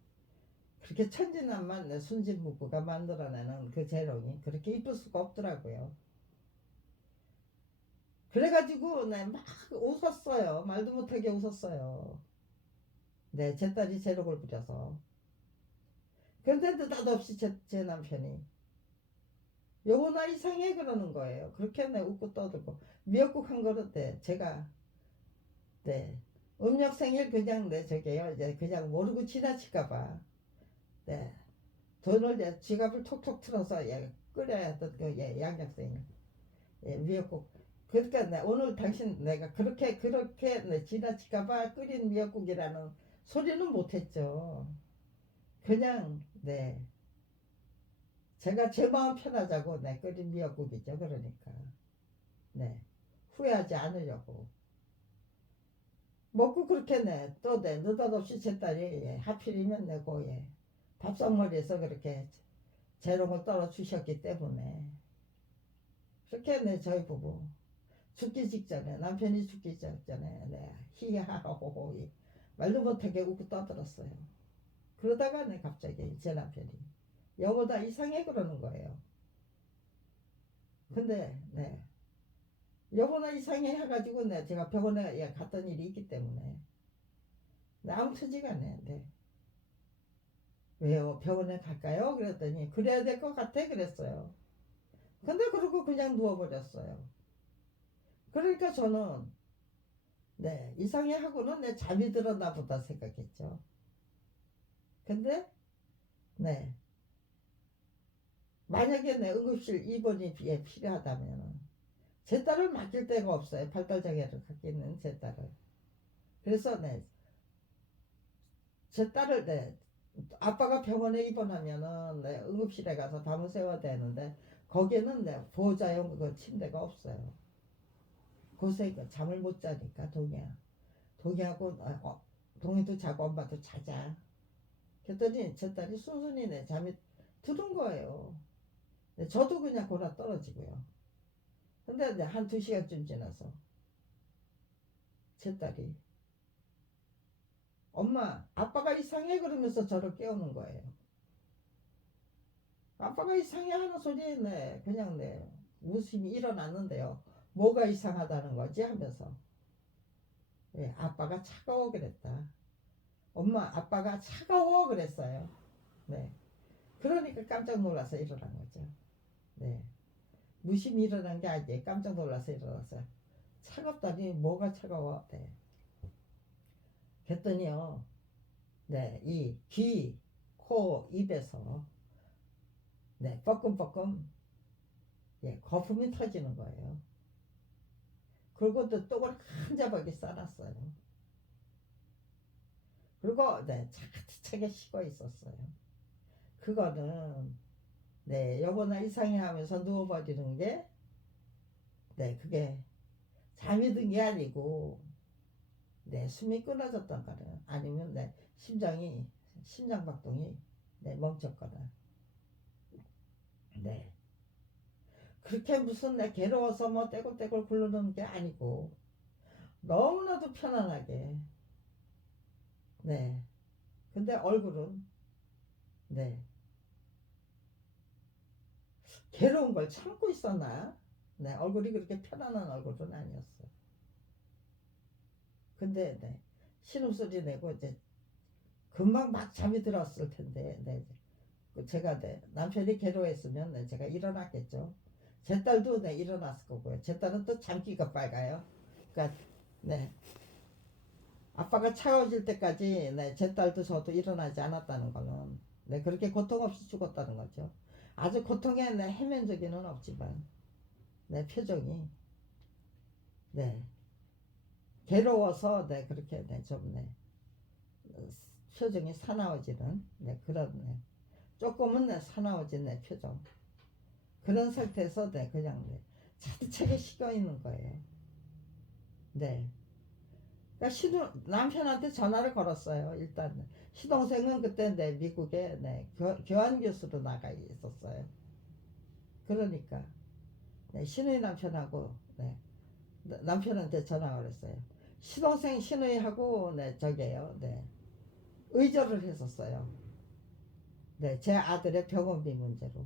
그렇게 천진난만 순진부부가 만들어내는 그 재롱이 그렇게 이쁠 수가 없더라고요. 그래가지고 막 웃었어요. 말도 못하게 웃었어요. 제 딸이 재롱을 부려서. 그런데 느닷없이 제 남편이 여보 나 이상해 그러는 거예요. 그렇게 웃고 떠들고 미역국 한 그릇 제가 네 음력 생일 그냥 저게요 이제 그냥 모르고 지나칠까봐 돈을 지갑을 톡톡 틀어서 끓여야 했던 그 양력 생일 미역국. 그러니까 오늘 당신 내가 그렇게 지나칠까봐 끓인 미역국이라는 소리는 못했죠. 그냥 제가 제 마음 편하자고 끓인 미역국이죠. 그러니까 후회하지 않으려고 먹고 그렇게 또 느닷없이 제 딸이 하필이면 내고 밥상머리에서 그렇게 재롱을 떨어 주셨기 때문에 그렇게 저희 부부 죽기 직전에 남편이 죽기 직전에 히하하호호 말도 못하게 웃고 떠들었어요. 그러다가 갑자기 제 남편이 여보 나 이상해 그러는 거예요. 근데 여보 나 이상해 해가지고 제가 병원에 갔던 일이 있기 때문에 아무 터지가 네. 왜요 병원에 갈까요? 그랬더니 그래야 될 것 같아 그랬어요. 근데 그러고 그냥 누워버렸어요. 그러니까 저는 네 이상해하고는 내 잠이 들었나 보다 생각했죠. 근데 네 만약에 내 응급실 입원이 필요하다면 제 딸을 맡길 데가 없어요. 발달장애를 갖고 있는 제 딸을. 그래서 네, 제 딸을 네, 아빠가 병원에 입원하면은 네, 응급실에 가서 밤을 새워야 되는데 거기에는 네, 보호자용 그 침대가 없어요. 고세 잠을 못 자니까 동이하고 동이도 자고 엄마도 자자. 그랬더니 제 딸이 순순히 내 잠이 드는 거예요. 네, 저도 그냥 골아 떨어지고요. 근데 네, 한 2시간쯤 지나서 제 딸이 엄마 아빠가 이상해 그러면서 저를 깨우는 거예요. 아빠가 이상해 하는 소리에 네, 그냥 네, 웃음이 일어났는데요. 뭐가 이상하다는 거지 하면서 네, 아빠가 차가워 그랬다. 엄마 아빠가 차가워 그랬어요. 네. 그러니까 깜짝 놀라서 일어난 거죠. 네. 무심히 일어난 게 아니에요. 깜짝 놀라서 일어났어요. 차갑다니 뭐가 차가워? 네. 그랬더니요. 네, 이 귀, 코, 입에서 네, 뻐끔뻐끔 예, 거품이 터지는 거예요. 그리고 또 떡을 한 자박이 싸놨어요. 그리고 네, 차근차게 식어 있었어요. 그거는 네, 여보나 이상해 하면서 누워버리는 게 네, 그게 잠이 든 게 아니고 네, 숨이 끊어졌던 거는 아니면 네, 심장박동이 네, 멈췄거나 네. 그렇게 무슨 내 괴로워서 뭐 떼굴떼굴 굴르는 게 아니고 너무나도 편안하게 네. 근데 얼굴은 네. 괴로운 걸 참고 있었나? 네. 얼굴이 그렇게 편안한 얼굴은 아니었어. 근데 네. 신음소리 내고 이제 금방 막 잠이 들었을 텐데 네. 제가 네. 남편이 괴로워했으면 네. 제가 일어났겠죠. 제 딸도 네. 일어났을 거고요. 제 딸은 또 잠기가 빨가요. 그러니까 네. 아빠가 차가워질 때까지 네, 제 딸도 저도 일어나지 않았다는 거는 네, 그렇게 고통 없이 죽었다는 거죠. 아주 고통에 네, 해면 적에는 없지만 네, 표정이 네, 괴로워서 네, 그렇게 네, 좀 네, 표정이 사나워지는 네, 그런 네, 조금은 네, 사나워진 네, 표정 그런 상태에서 네, 그냥 네, 차디차게 식어 있는 거예요. 네. 그러니까 남편한테 전화를 걸었어요. 일단 시동생은 그때 네, 미국에 네, 교환 교수로 나가 있었어요. 그러니까 네, 신우이 남편하고 네, 남편한테 전화를 했어요. 시동생 신우이하고 네, 저게요. 네, 의절을 했었어요. 네, 제 아들의 병원비 문제로.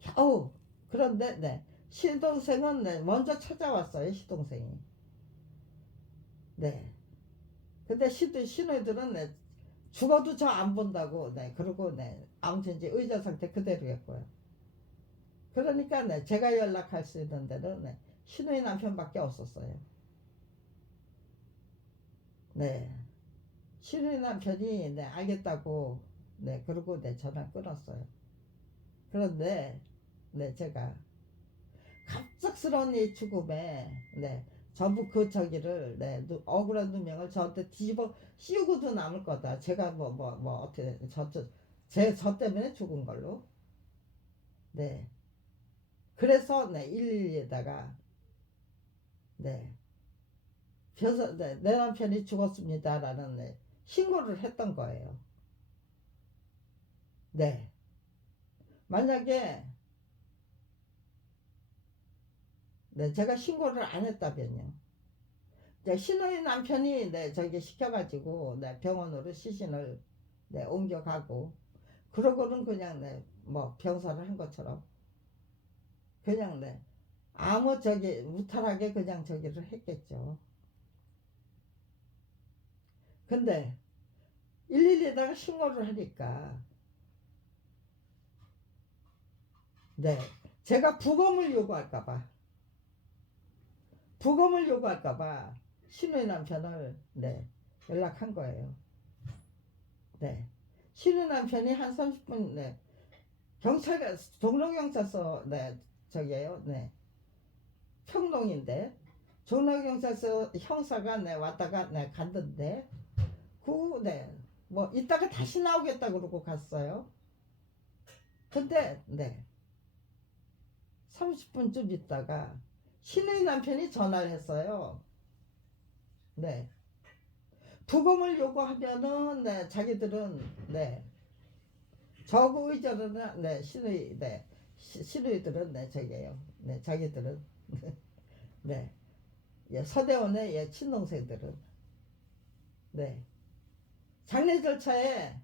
겨우 그런데 네, 시동생은 네, 먼저 찾아왔어요. 시동생이. 네. 근데 신우이들은 네, 죽어도 저 안 본다고 네 그러고 네 아무튼 이제 의자 상태 그대로였고요. 그러니까 네 제가 연락할 수 있는 데는 네 신우이 남편밖에 없었어요. 네 신우이 남편이 네 알겠다고 네 그러고 네 전화 끊었어요. 그런데 네 제가 갑작스러운 이 죽음에 네 전부 그 저기를 네 억울한 누명을 저한테 뒤집어 씌우고도 남을 거다. 제가 뭐 어떻게 저 때문에 죽은 걸로 네 그래서 네 112에다가 네 벼서 네, 내 남편이 죽었습니다라는 네, 신고를 했던 거예요. 네 만약에 네 제가 신고를 안 했다면요. 네, 신우의 남편이 네 저기 시켜가지고 네 병원으로 시신을 네 옮겨가고 그러고는 그냥 네 뭐 병사를 한 것처럼 그냥 네 아무 저기 무탈하게 그냥 저기를 했겠죠. 근데 112에다가 신고를 하니까 네 제가 부검을 요구할까봐 부검을 요구할까봐 신우의 남편을 네, 연락한 거예요. 네. 신우의 남편이 한 30분 네, 경찰 종로경찰서 네 저기에요. 네. 평동인데 종로경찰서 형사가 네 왔다가 네 갔는데 뭐 이따가 다시 나오겠다 그러고 갔어요. 근데 네 30분쯤 있다가 신우의 남편이 전화를 했어요. 네 부검을 요구하면은 네 자기들은 네 저그 의전은 네 신우의 네 신우이들은 네 저기에요. 네 자기들은 네 예, 서대원의 예, 친동생들은 네 장례 절차에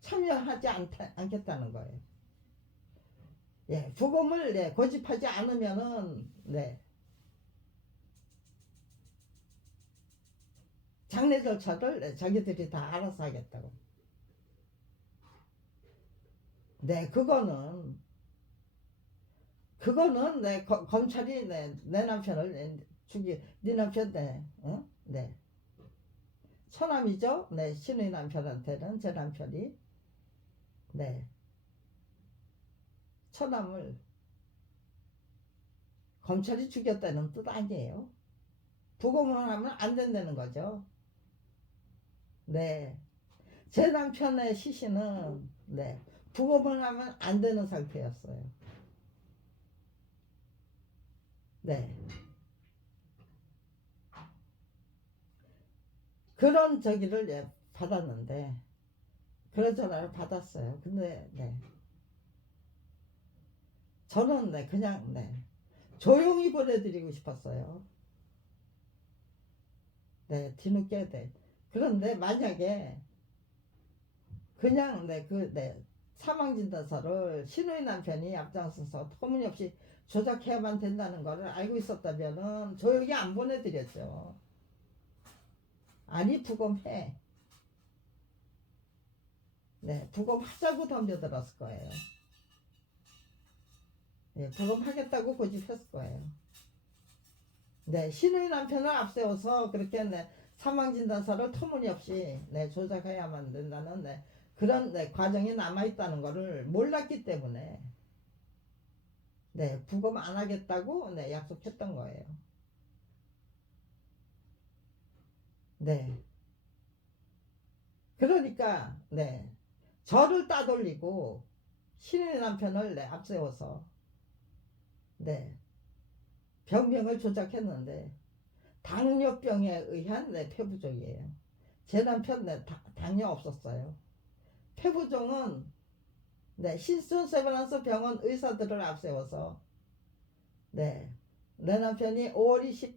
참여하지 않겠다는 거예요. 예, 부검을 네, 고집하지 않으면은 네 장례 절차를 네, 자기들이 다 알아서 하겠다고. 네, 그거는 네, 검찰이 내 남편을 네 남편 네, 어? 네 처남이죠. 네, 신의 남편한테는 제 남편이 네 처남을 검찰이 죽였다는 뜻 아니에요. 부검을 하면 안 된다는 거죠. 네. 제 남편의 시신은 네. 부검을 하면 안 되는 상태였어요. 네. 그런 저기를 예, 받았는데 그런 전화를 받았어요. 근데 네. 저는 네, 그냥 네. 조용히 보내드리고 싶었어요. 네, 뒤늦게 네. 그런데 만약에 그냥 네, 사망진단서를 신우의 남편이 앞장서서 터무니없이 조작해야만 된다는 것을 알고 있었다면은 조용히 안 보내드렸죠. 아니 부검해. 네, 부검하자고 덤벼들었을 거예요. 네, 부검하겠다고 고집했을 거예요. 네, 신우의 남편을 앞세워서 그렇게 네, 사망진단서를 터무니없이 네, 조작해야만 된다는 네, 그런 네, 과정이 남아있다는 것을 몰랐기 때문에 네, 부검 안 하겠다고 네, 약속했던 거예요. 네. 그러니까 네, 저를 따돌리고 신우의 남편을 네, 앞세워서 네, 병명을 조작했는데 당뇨병에 의한 네, 폐부종이에요. 제 남편 네, 당뇨 없었어요. 폐부종은 네, 신촌세브란스 병원 의사들을 앞세워서 네, 내 남편이 5월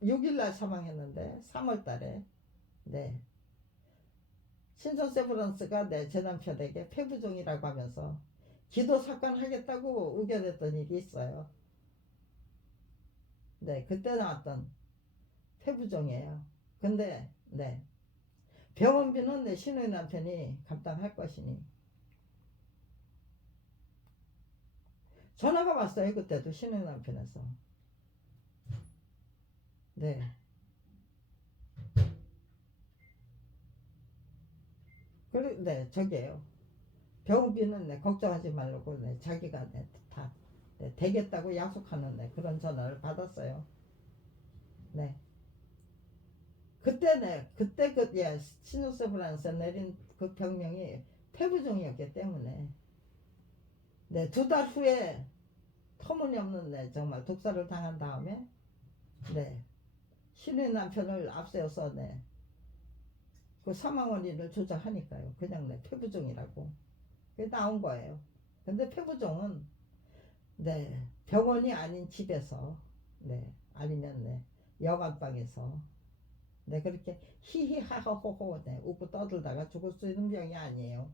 26일 날 사망했는데 3월 달에 네, 신촌세브란스가 네, 제 남편에게 폐부종이라고 하면서 기도 사건 하겠다고 우겨냈던 일이 있어요. 네, 그때 나왔던 폐부종이에요. 근데 네, 병원비는 내 신우의 남편이 감당할 것이니 전화가 왔어요. 그때도 신우의 남편에서 네, 그래 네 저기에요. 병원비는 네, 걱정하지 말라고 네, 자기가 네, 다 네, 되겠다고 약속하는 네, 그런 전화를 받았어요. 네, 그때 그 예, 신우스프란스 내린 그 병명이 폐부종이었기 때문에 네, 2달 후에 터무니없는 네, 정말 독사를 당한 다음에 네, 신의 남편을 앞세워서 네, 그 사망 원인을 조작하니까요. 그냥 네, 폐부종이라고 그게 나온 거예요. 근데 폐부종은 네, 병원이 아닌 집에서 네, 아니면 네, 여관방에서 네, 그렇게 히히하하호호 네, 웃고 떠들다가 죽을 수 있는 병이 아니에요.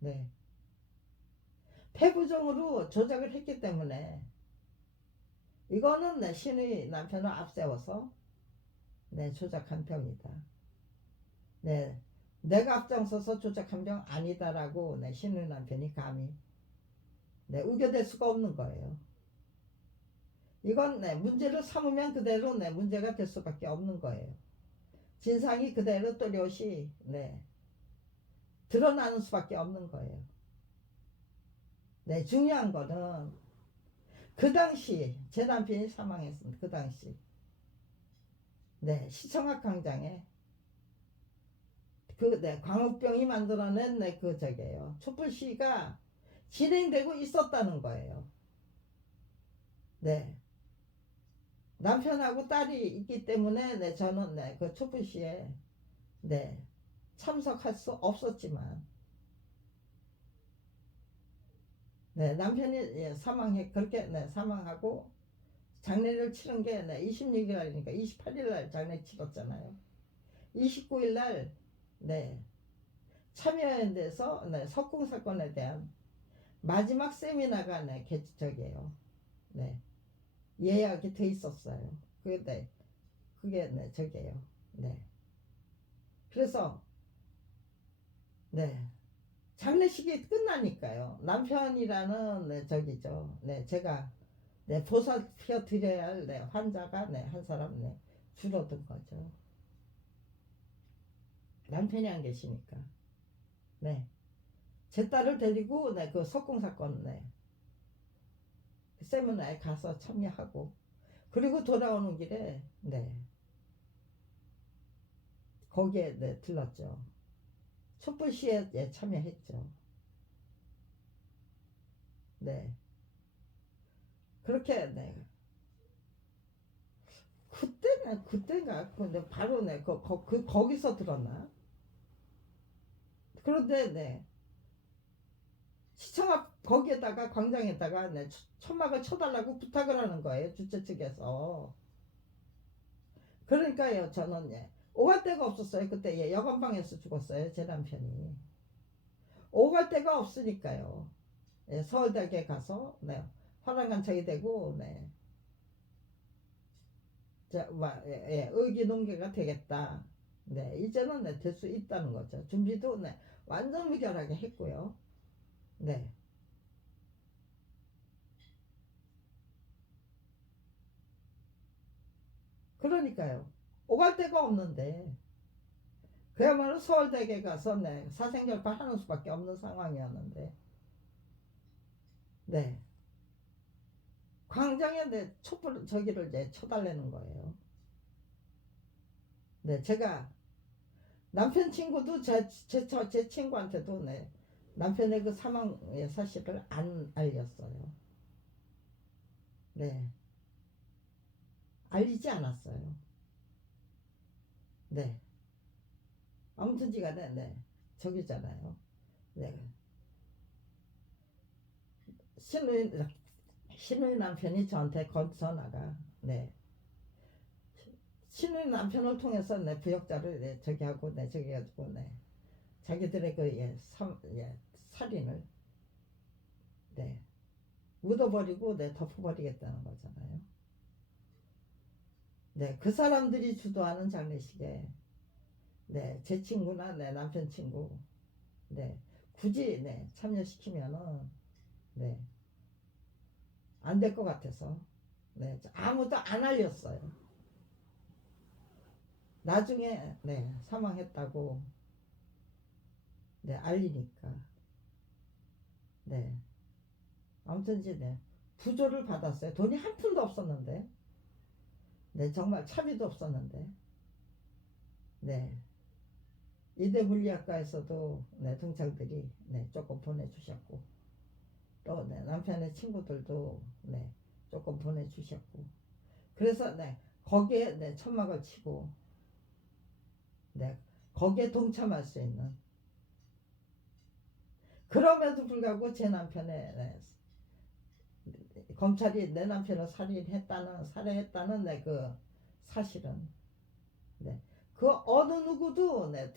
네. 폐부종으로 조작을 했기 때문에 이거는 네, 신의 남편을 앞세워서 네, 조작한 병이다. 네. 내가 앞장서서 조작한 병 아니다라고 네, 신의 남편이 감히 네, 우겨댈 수가 없는 거예요. 이건 네, 문제를 삼으면 그대로 네, 문제가 될 수밖에 없는 거예요. 진상이 그대로 또렷이 네, 드러나는 수밖에 없는 거예요. 네, 중요한 거는 그 당시 제 남편이 사망했습니다. 그 당시 네, 시청학 광장에 그 네, 광우병이 만들어낸 네, 그 저게요. 촛불 시위가 진행되고 있었다는 거예요. 네. 남편하고 딸이 있기 때문에 네, 저는 네, 그 촛불 시위에 네, 참석할 수 없었지만 네, 남편이 예, 그렇게 네, 사망하고 장례를 치른 게 네, 26일 날이니까 28일 날 장례 치렀잖아요. 29일 날 네, 참여연대에서 네, 석궁 사건에 대한 마지막 세미나가 네, 저기에요. 네, 예약이 돼 있었어요. 그게 네, 저기에요. 네. 그래서 네, 장례식이 끝나니까요. 남편이라는 네, 저기죠. 네, 제가 네, 보살펴 드려야 할 네, 환자가 네, 한 사람 네, 줄어든 거죠. 남편이 안 계시니까. 네. 제 딸을 데리고 네, 그 석궁 사건 네, 그 세미나에 가서 참여하고 그리고 돌아오는 길에 네, 거기에 네, 들렀죠. 촛불 시위에 예, 참여했죠. 네. 그렇게 네. 그때가 근데 바로 네, 거기서 들었나? 그런데 네, 시청 앞 거기에다가 광장에다가 네, 천막을 쳐달라고 부탁을 하는 거예요. 주최 측에서. 그러니까요, 저는 예, 오갈 데가 없었어요. 그때 예, 여관방에서 죽었어요. 제 남편이. 오갈 데가 없으니까요. 예, 서울대학에 가서 네, 화랑간척이 되고 네, 의기농계가 되겠다. 네, 이제는 네, 될 수 있다는 거죠. 준비도 네, 완전 무결하게 했고요. 네. 그러니까요. 오갈 데가 없는데 그야말로 서울대학에 가서 네, 사생결판 하는 수밖에 없는 상황이었는데 네. 광장에 네, 촛불 저기를 이제 쳐달라는 거예요. 네, 제가 남편 친구도 제 친구한테도 네, 남편의 그 사망의 사실을 안 알렸어요. 네, 알리지 않았어요. 네, 아무튼지간에 네, 저기잖아요. 네, 신우인 신우인 남편이 저한테 전화가 네, 신우인 남편을 통해서 내 부역자를 네, 저기 하고 네, 저기 해가지고 네, 자기들의 그 살인을 네, 묻어버리고 네, 덮어버리겠다는 거잖아요. 네, 그 사람들이 주도하는 장례식에 네, 제 친구나 내 남편 친구 네, 굳이 네, 참여시키면은 네, 안 될 것 같아서 네, 아무도 안 알렸어요. 나중에 네, 사망했다고 네, 알리니까 네, 아무튼 이제 네, 부조를 받았어요. 돈이 한 푼도 없었는데 네, 정말 차비도 없었는데 네, 이대 물리학과에서도 네, 동창들이 네, 조금 보내주셨고 또 네, 남편의 친구들도 네, 조금 보내주셨고 그래서 네, 거기에 네, 천막을 치고 네, 거기에 동참할 수 있는 그럼에도 불구하고 제 남편의 네, 검찰이 내 남편을 살해했다는 네, 그 사실은 네, 그 어느 누구도 네,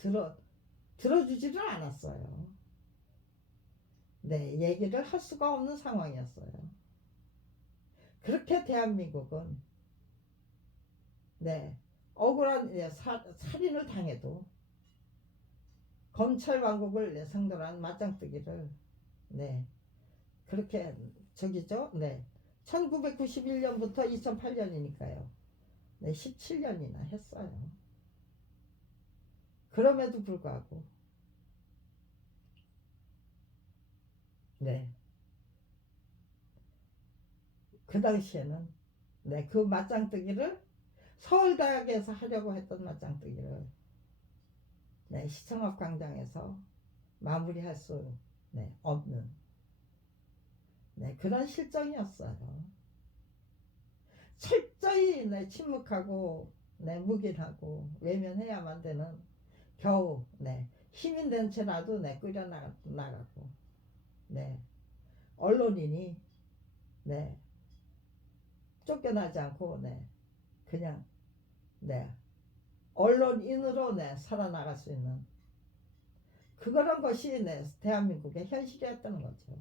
들어주지를 않았어요. 네, 얘기를 할 수가 없는 상황이었어요. 그렇게 대한민국은 네, 억울한 살인을 당해도 검찰 왕국을 네, 상대로 한 맞짱뜨기를 네, 그렇게 저기죠. 네, 1991년부터 2008년이니까요. 네, 17년이나 했어요. 그럼에도 불구하고 네, 그 당시에는 네, 그 맞짱뜨기를 서울대학에서 하려고 했던 맞짱뜨기를 네, 시청업 광장에서 마무리할 수 네, 없는 네, 그런 실정이었어요. 철저히 네, 침묵하고 네, 묵인하고 외면해야만 되는 겨우 네, 힘인 단체라도 네, 나가고 네, 언론인이 네, 쫓겨나지 않고 네, 그냥 네, 언론인으로 네, 살아나갈 수 있는 그런 것이 네, 대한민국의 현실이었다는 거죠.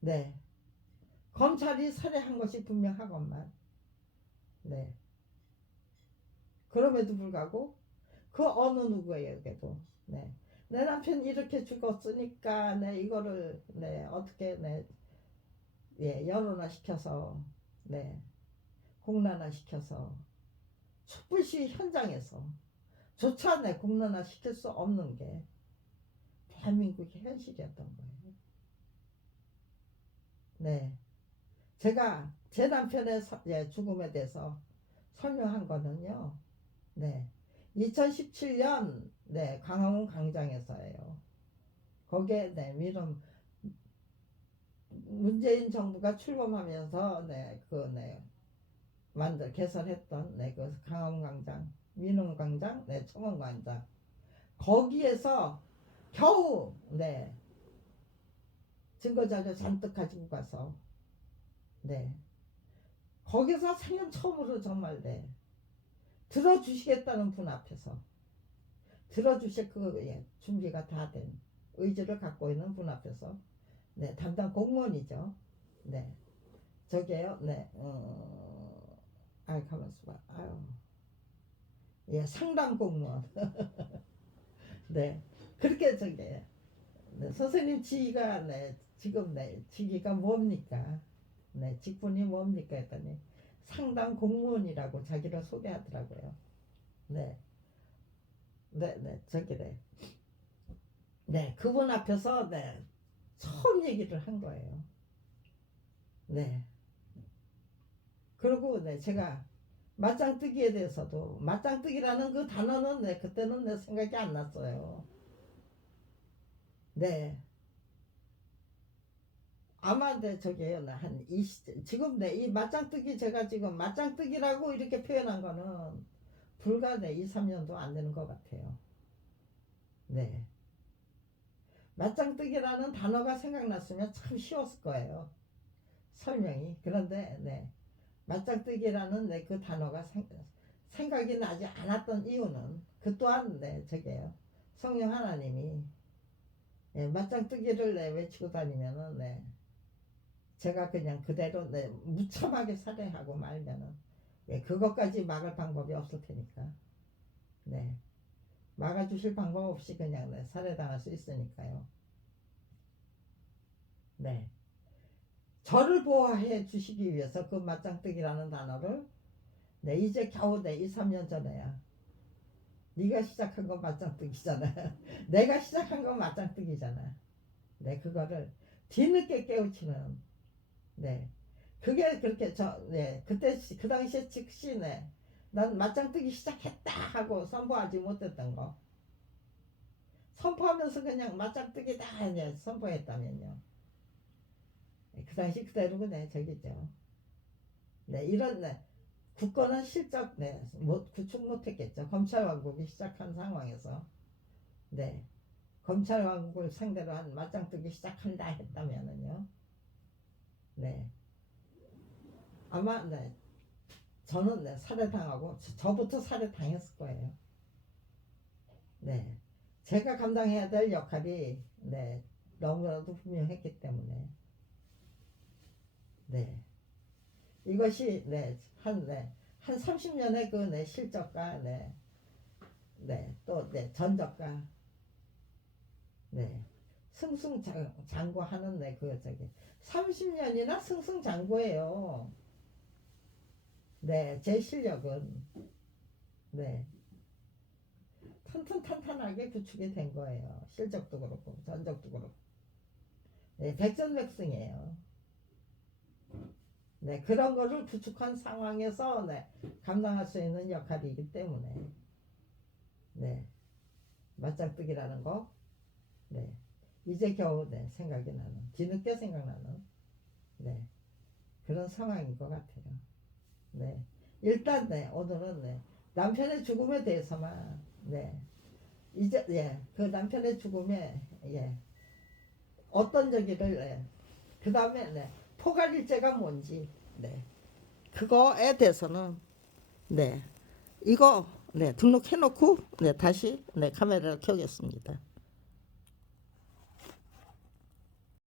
네, 검찰이 살해한 것이 분명하건만 네, 그럼에도 불구하고 그 어느 누구에게도 네, 내 남편 이렇게 죽었으니까 네, 이거를 네, 어떻게 네, 예, 여론화시켜서 네, 공론화시켜서 촛불시 현장에서 조차 네, 공론화시킬 수 없는 게 대한민국의 현실이었던 거예요. 네, 제가 제 남편의 예, 죽음에 대해서 설명한 거는요. 네, 2017년 네, 광화문 광장에서예요. 거기에 네, 민원 문재인 정부가 출범하면서 네, 네, 개설했던 네, 그 강화문광장, 민원광장, 네, 청원광장 거기에서 겨우 네, 증거자료 잔뜩 가지고 가서 네, 거기서 생전 처음으로 정말 네, 들어주시겠다는 분 앞에서 들어주실 그 예, 준비가 다 된 의지를 갖고 있는 분 앞에서 네, 담당 공무원이죠. 네, 저게요. 네, 아이 가만있어 봐. 아유, 예, 상담 공무원. 네, 그렇게 저게 네, 선생님 지위가 네, 지금 네, 직위가 뭡니까? 네, 직분이 뭡니까? 했더니 상담 공무원이라고 자기를 소개하더라고요. 네, 네, 네, 저기래. 네, 그분 앞에서 네, 처음 얘기를 한 거예요. 네, 그리고 네, 제가 맞짱뜨기에 대해서도 맞짱뜨기라는 그 단어는 네, 그때는 내 생각이 안 났어요. 네, 아마 네, 저기요, 한 20, 지금 네, 이 맞짱뜨기 제가 지금 맞짱뜨기라고 이렇게 표현한 거는 불과 네, 2, 3년도 안 되는 것 같아요. 네, 맞짱뜨기라는 단어가 생각났으면 참 쉬웠을 거예요. 설명이. 그런데 네, 맞짱뜨기라는 네, 그 단어가 생각이 나지 않았던 이유는 그 또한 네, 저게요. 성령 하나님이 네, 맞짱뜨기를 네, 외치고 다니면은 네, 제가 그냥 그대로 네, 무참하게 살해하고 말면은 예, 그것까지 막을 방법이 없을 테니까 네, 막아주실 방법 없이 그냥 네, 살해당할 수 있으니까요. 네, 저를 보호해 주시기 위해서 그 맞짱뜨기라는 단어를 네, 이제 겨우 네, 2, 3년 전에야 네가 시작한 건 맞짱뜨기잖아. 내가 시작한 건 맞짱뜨기잖아. 네, 그거를 뒤늦게 깨우치는 네, 그게 그렇게 네, 그때 그 당시에 즉시 네, 난 맞짱뜨기 시작했다 하고 선포하지 못했던 거 선포하면서 그냥 맞짱뜨기다 이제 선포했다면요. 네, 그 당시 그대로고 네, 저기죠. 네, 이런 네, 국권은 실적 네, 구축 못했겠죠. 검찰 왕국이 시작한 상황에서 네, 검찰 왕국을 상대로 한 맞짱뜨기 시작한다 했다면은요. 네, 아마 네, 저는 네, 살해당하고 저부터 살해당했을 거예요. 네, 제가 감당해야 될 역할이 네, 너무나도 분명했기 때문에 네, 이것이 네, 한 30년의 그 네, 실적과 네, 또 네, 전적과 네, 승승장구하는 그 저기 30년이나 승승장구예요. 네, 제 실력은 네 탄탄하게 구축이 된 거예요. 실적도 그렇고 전적도 그렇고 네, 백전백승이에요. 네, 그런 거를 구축한 상황에서 네, 감당할 수 있는 역할이기 때문에 네, 맞짱뜨기라는 거 네, 이제 겨우 네, 생각이 나는 뒤늦게 생각나는 네, 그런 상황인 것 같아요. 네, 일단 네, 오늘은 네, 남편의 죽음에 대해서만 네, 이제 그 남편의 죽음에 어떤 저기를 그 다음에 포괄일제가 뭔지 그거에 대해서는 이거 등록해 놓고 다시 카메라를 켜겠습니다.